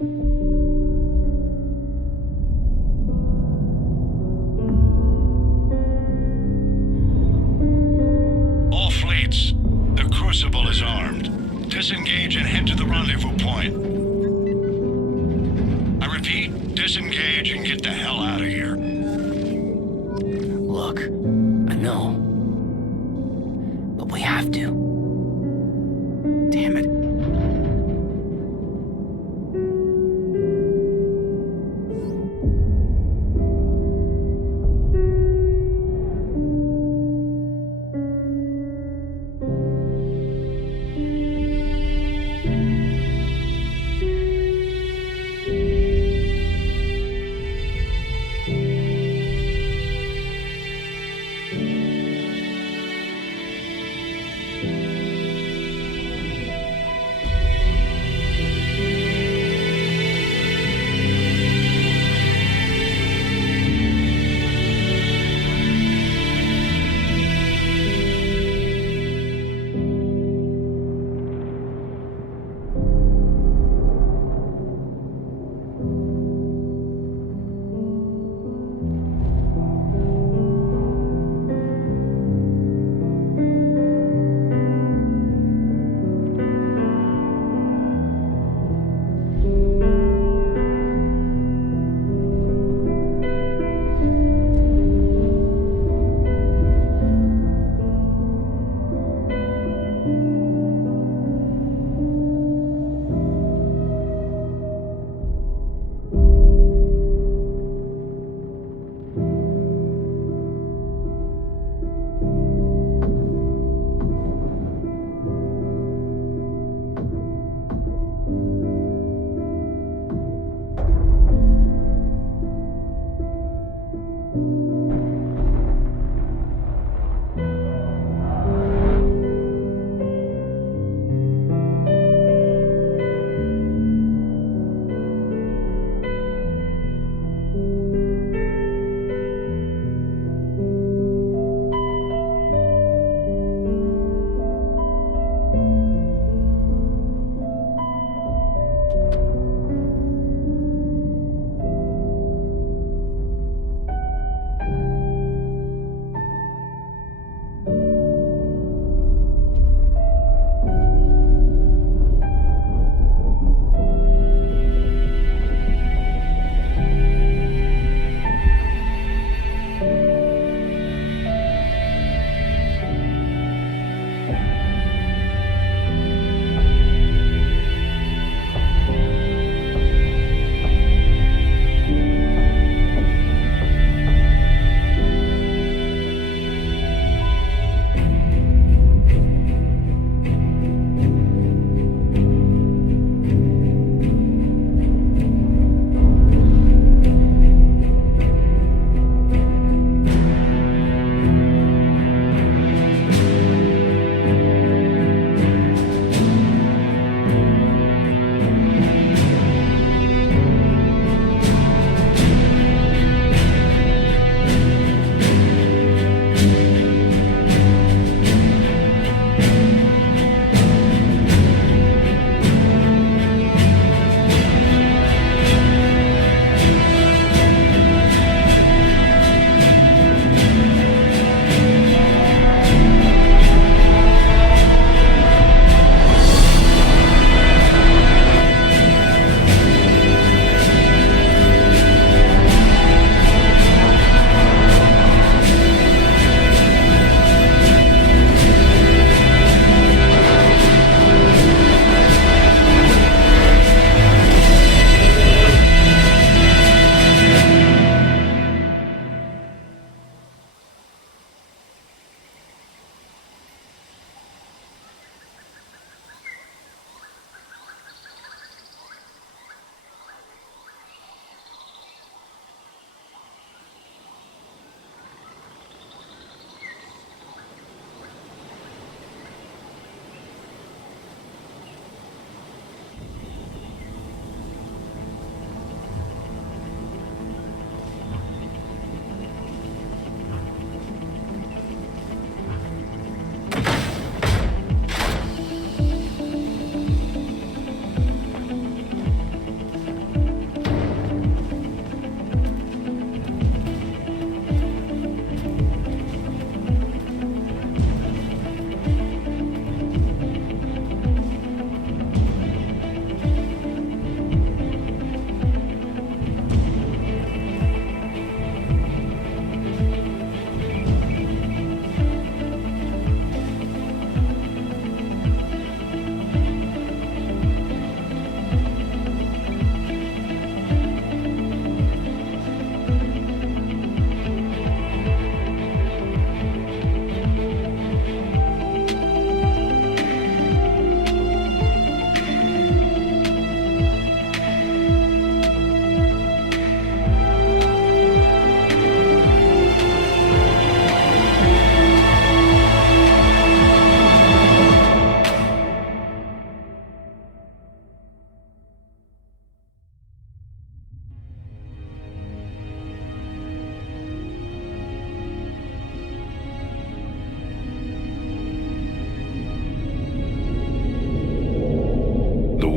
All fleets, the Crucible is armed. Disengage and head to the rendezvous point. I repeat, disengage and get the hell out of here. Look, I know. But we have to. Damn it.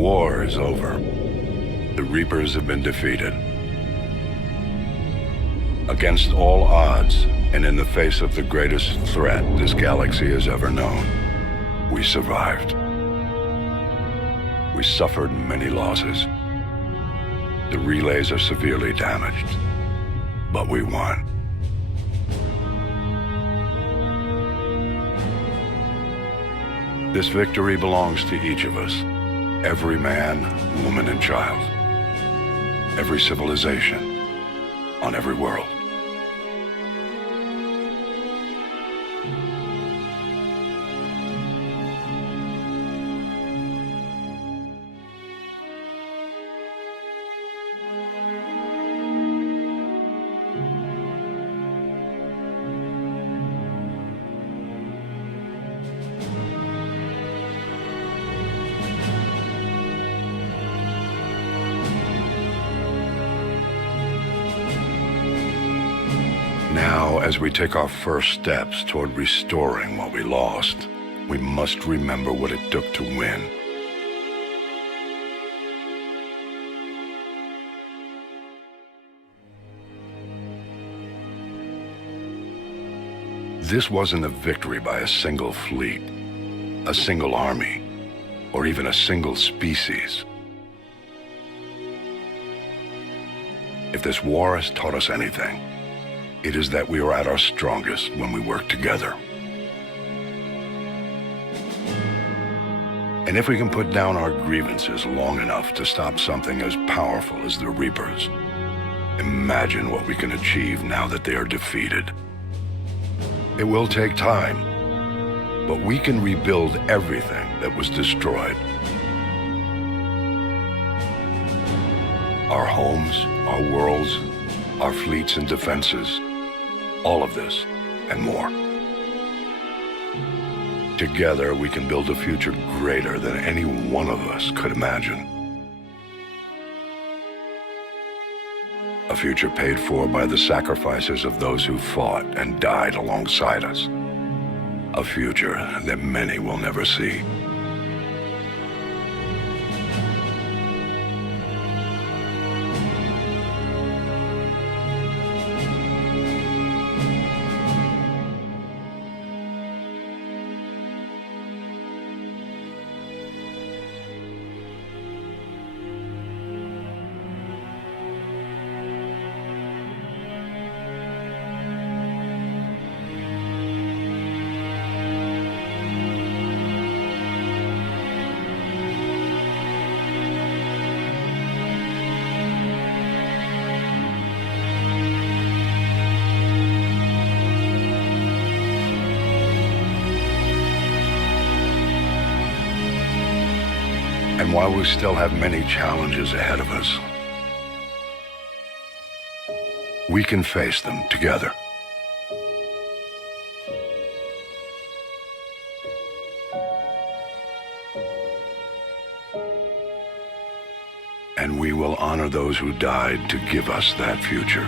war is over. The Reapers have been defeated. Against all odds, and in the face of the greatest threat this galaxy has ever known, we survived. We suffered many losses. The relays are severely damaged, but we won. This victory belongs to each of us. Every man, woman, and child. Every civilization. On every world. Now, as we take our first steps toward restoring what we lost, we must remember what it took to win. This wasn't a victory by a single fleet, a single army, or even a single species. If this war has taught us anything, it is that we are at our strongest when we work together. And if we can put down our grievances long enough to stop something as powerful as the Reapers, imagine what we can achieve now that they are defeated. It will take time, but we can rebuild everything that was destroyed. Our homes, our worlds, our fleets and defenses, all of this and more. Together, we can build a future greater than any one of us could imagine. A future paid for by the sacrifices of those who fought and died alongside us. A future that many will never see. And while we still have many challenges ahead of us, we can face them together. And we will honor those who died to give us that future.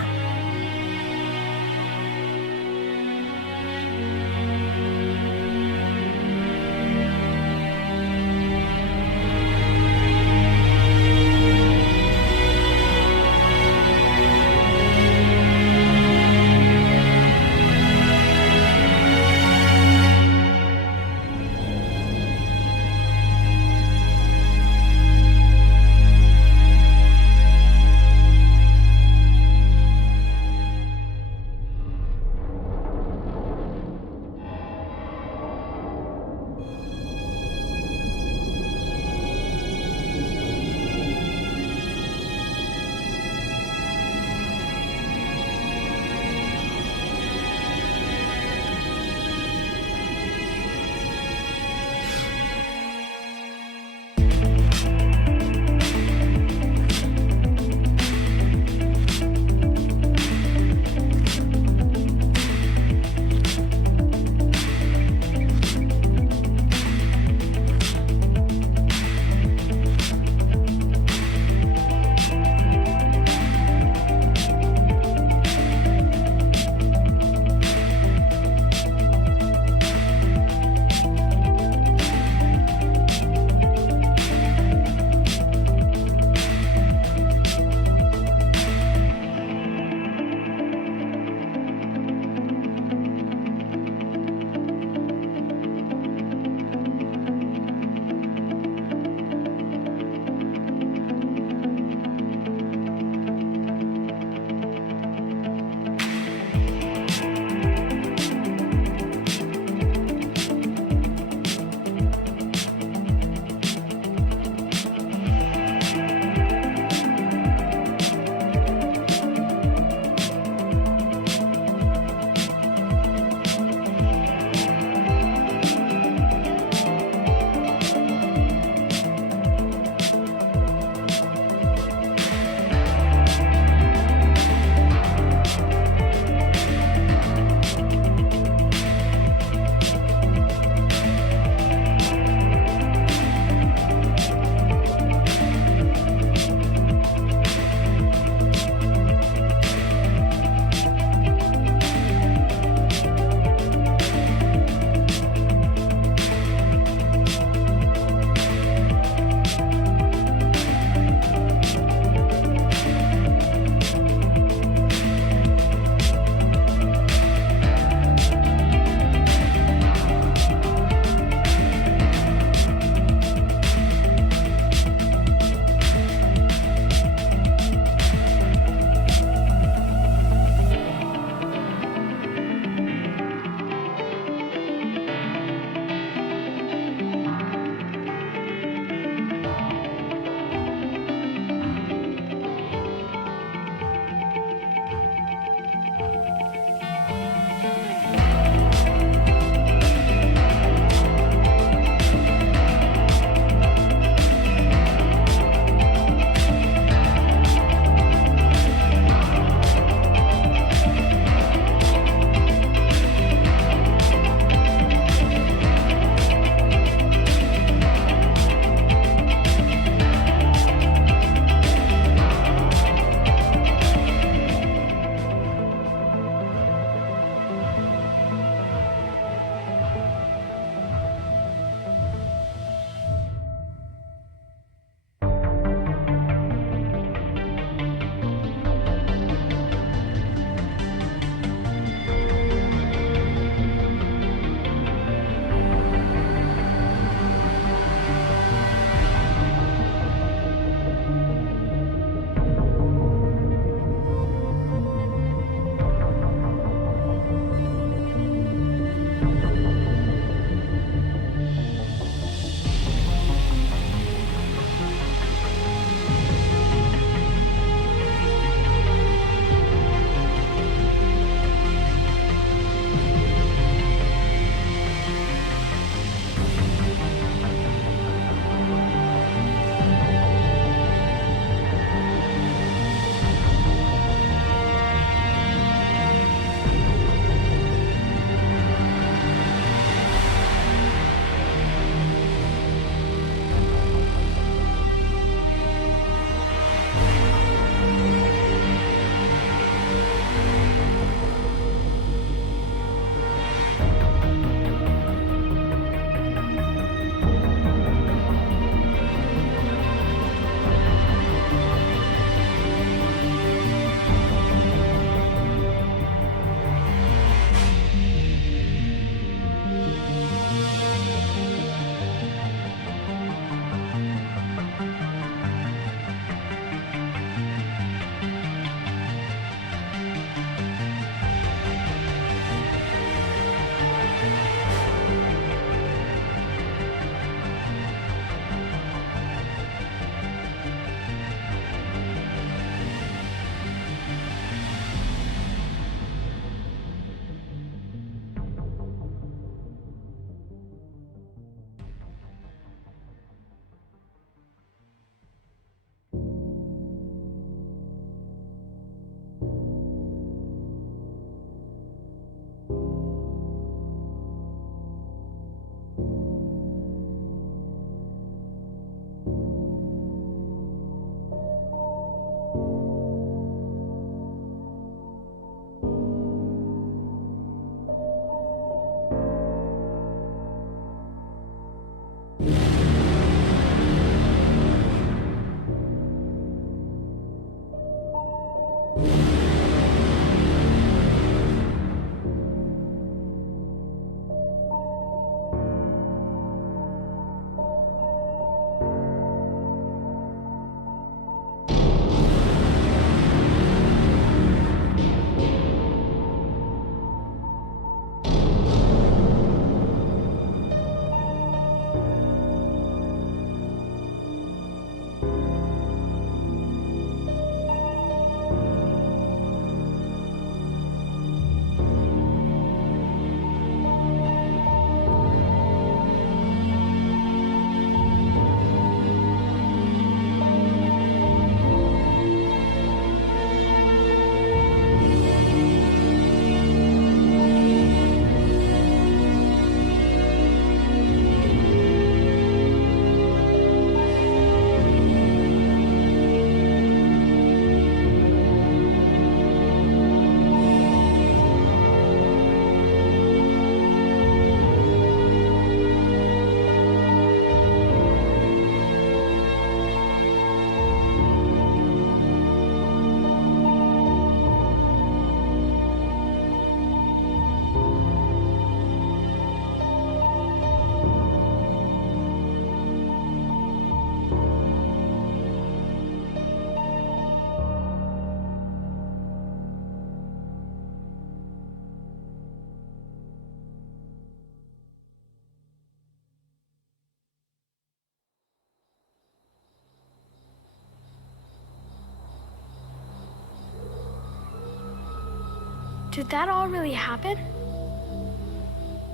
Did that all really happen?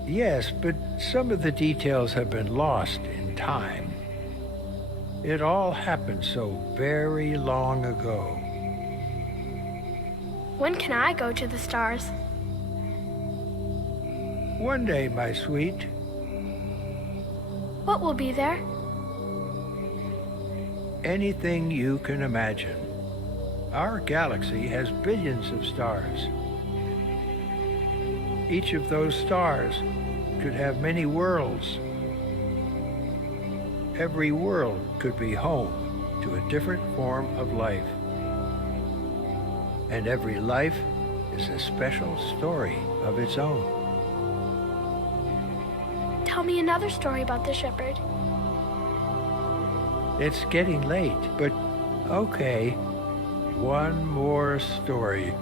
Yes, but some of the details have been lost in time. It all happened so very long ago. When can I go to the stars? One day, my sweet. What will be there? Anything you can imagine. Our galaxy has billions of stars. Each of those stars could have many worlds. Every world could be home to a different form of life. And every life is a special story of its own. Tell me another story about the Shepard. It's getting late, but okay. One more story.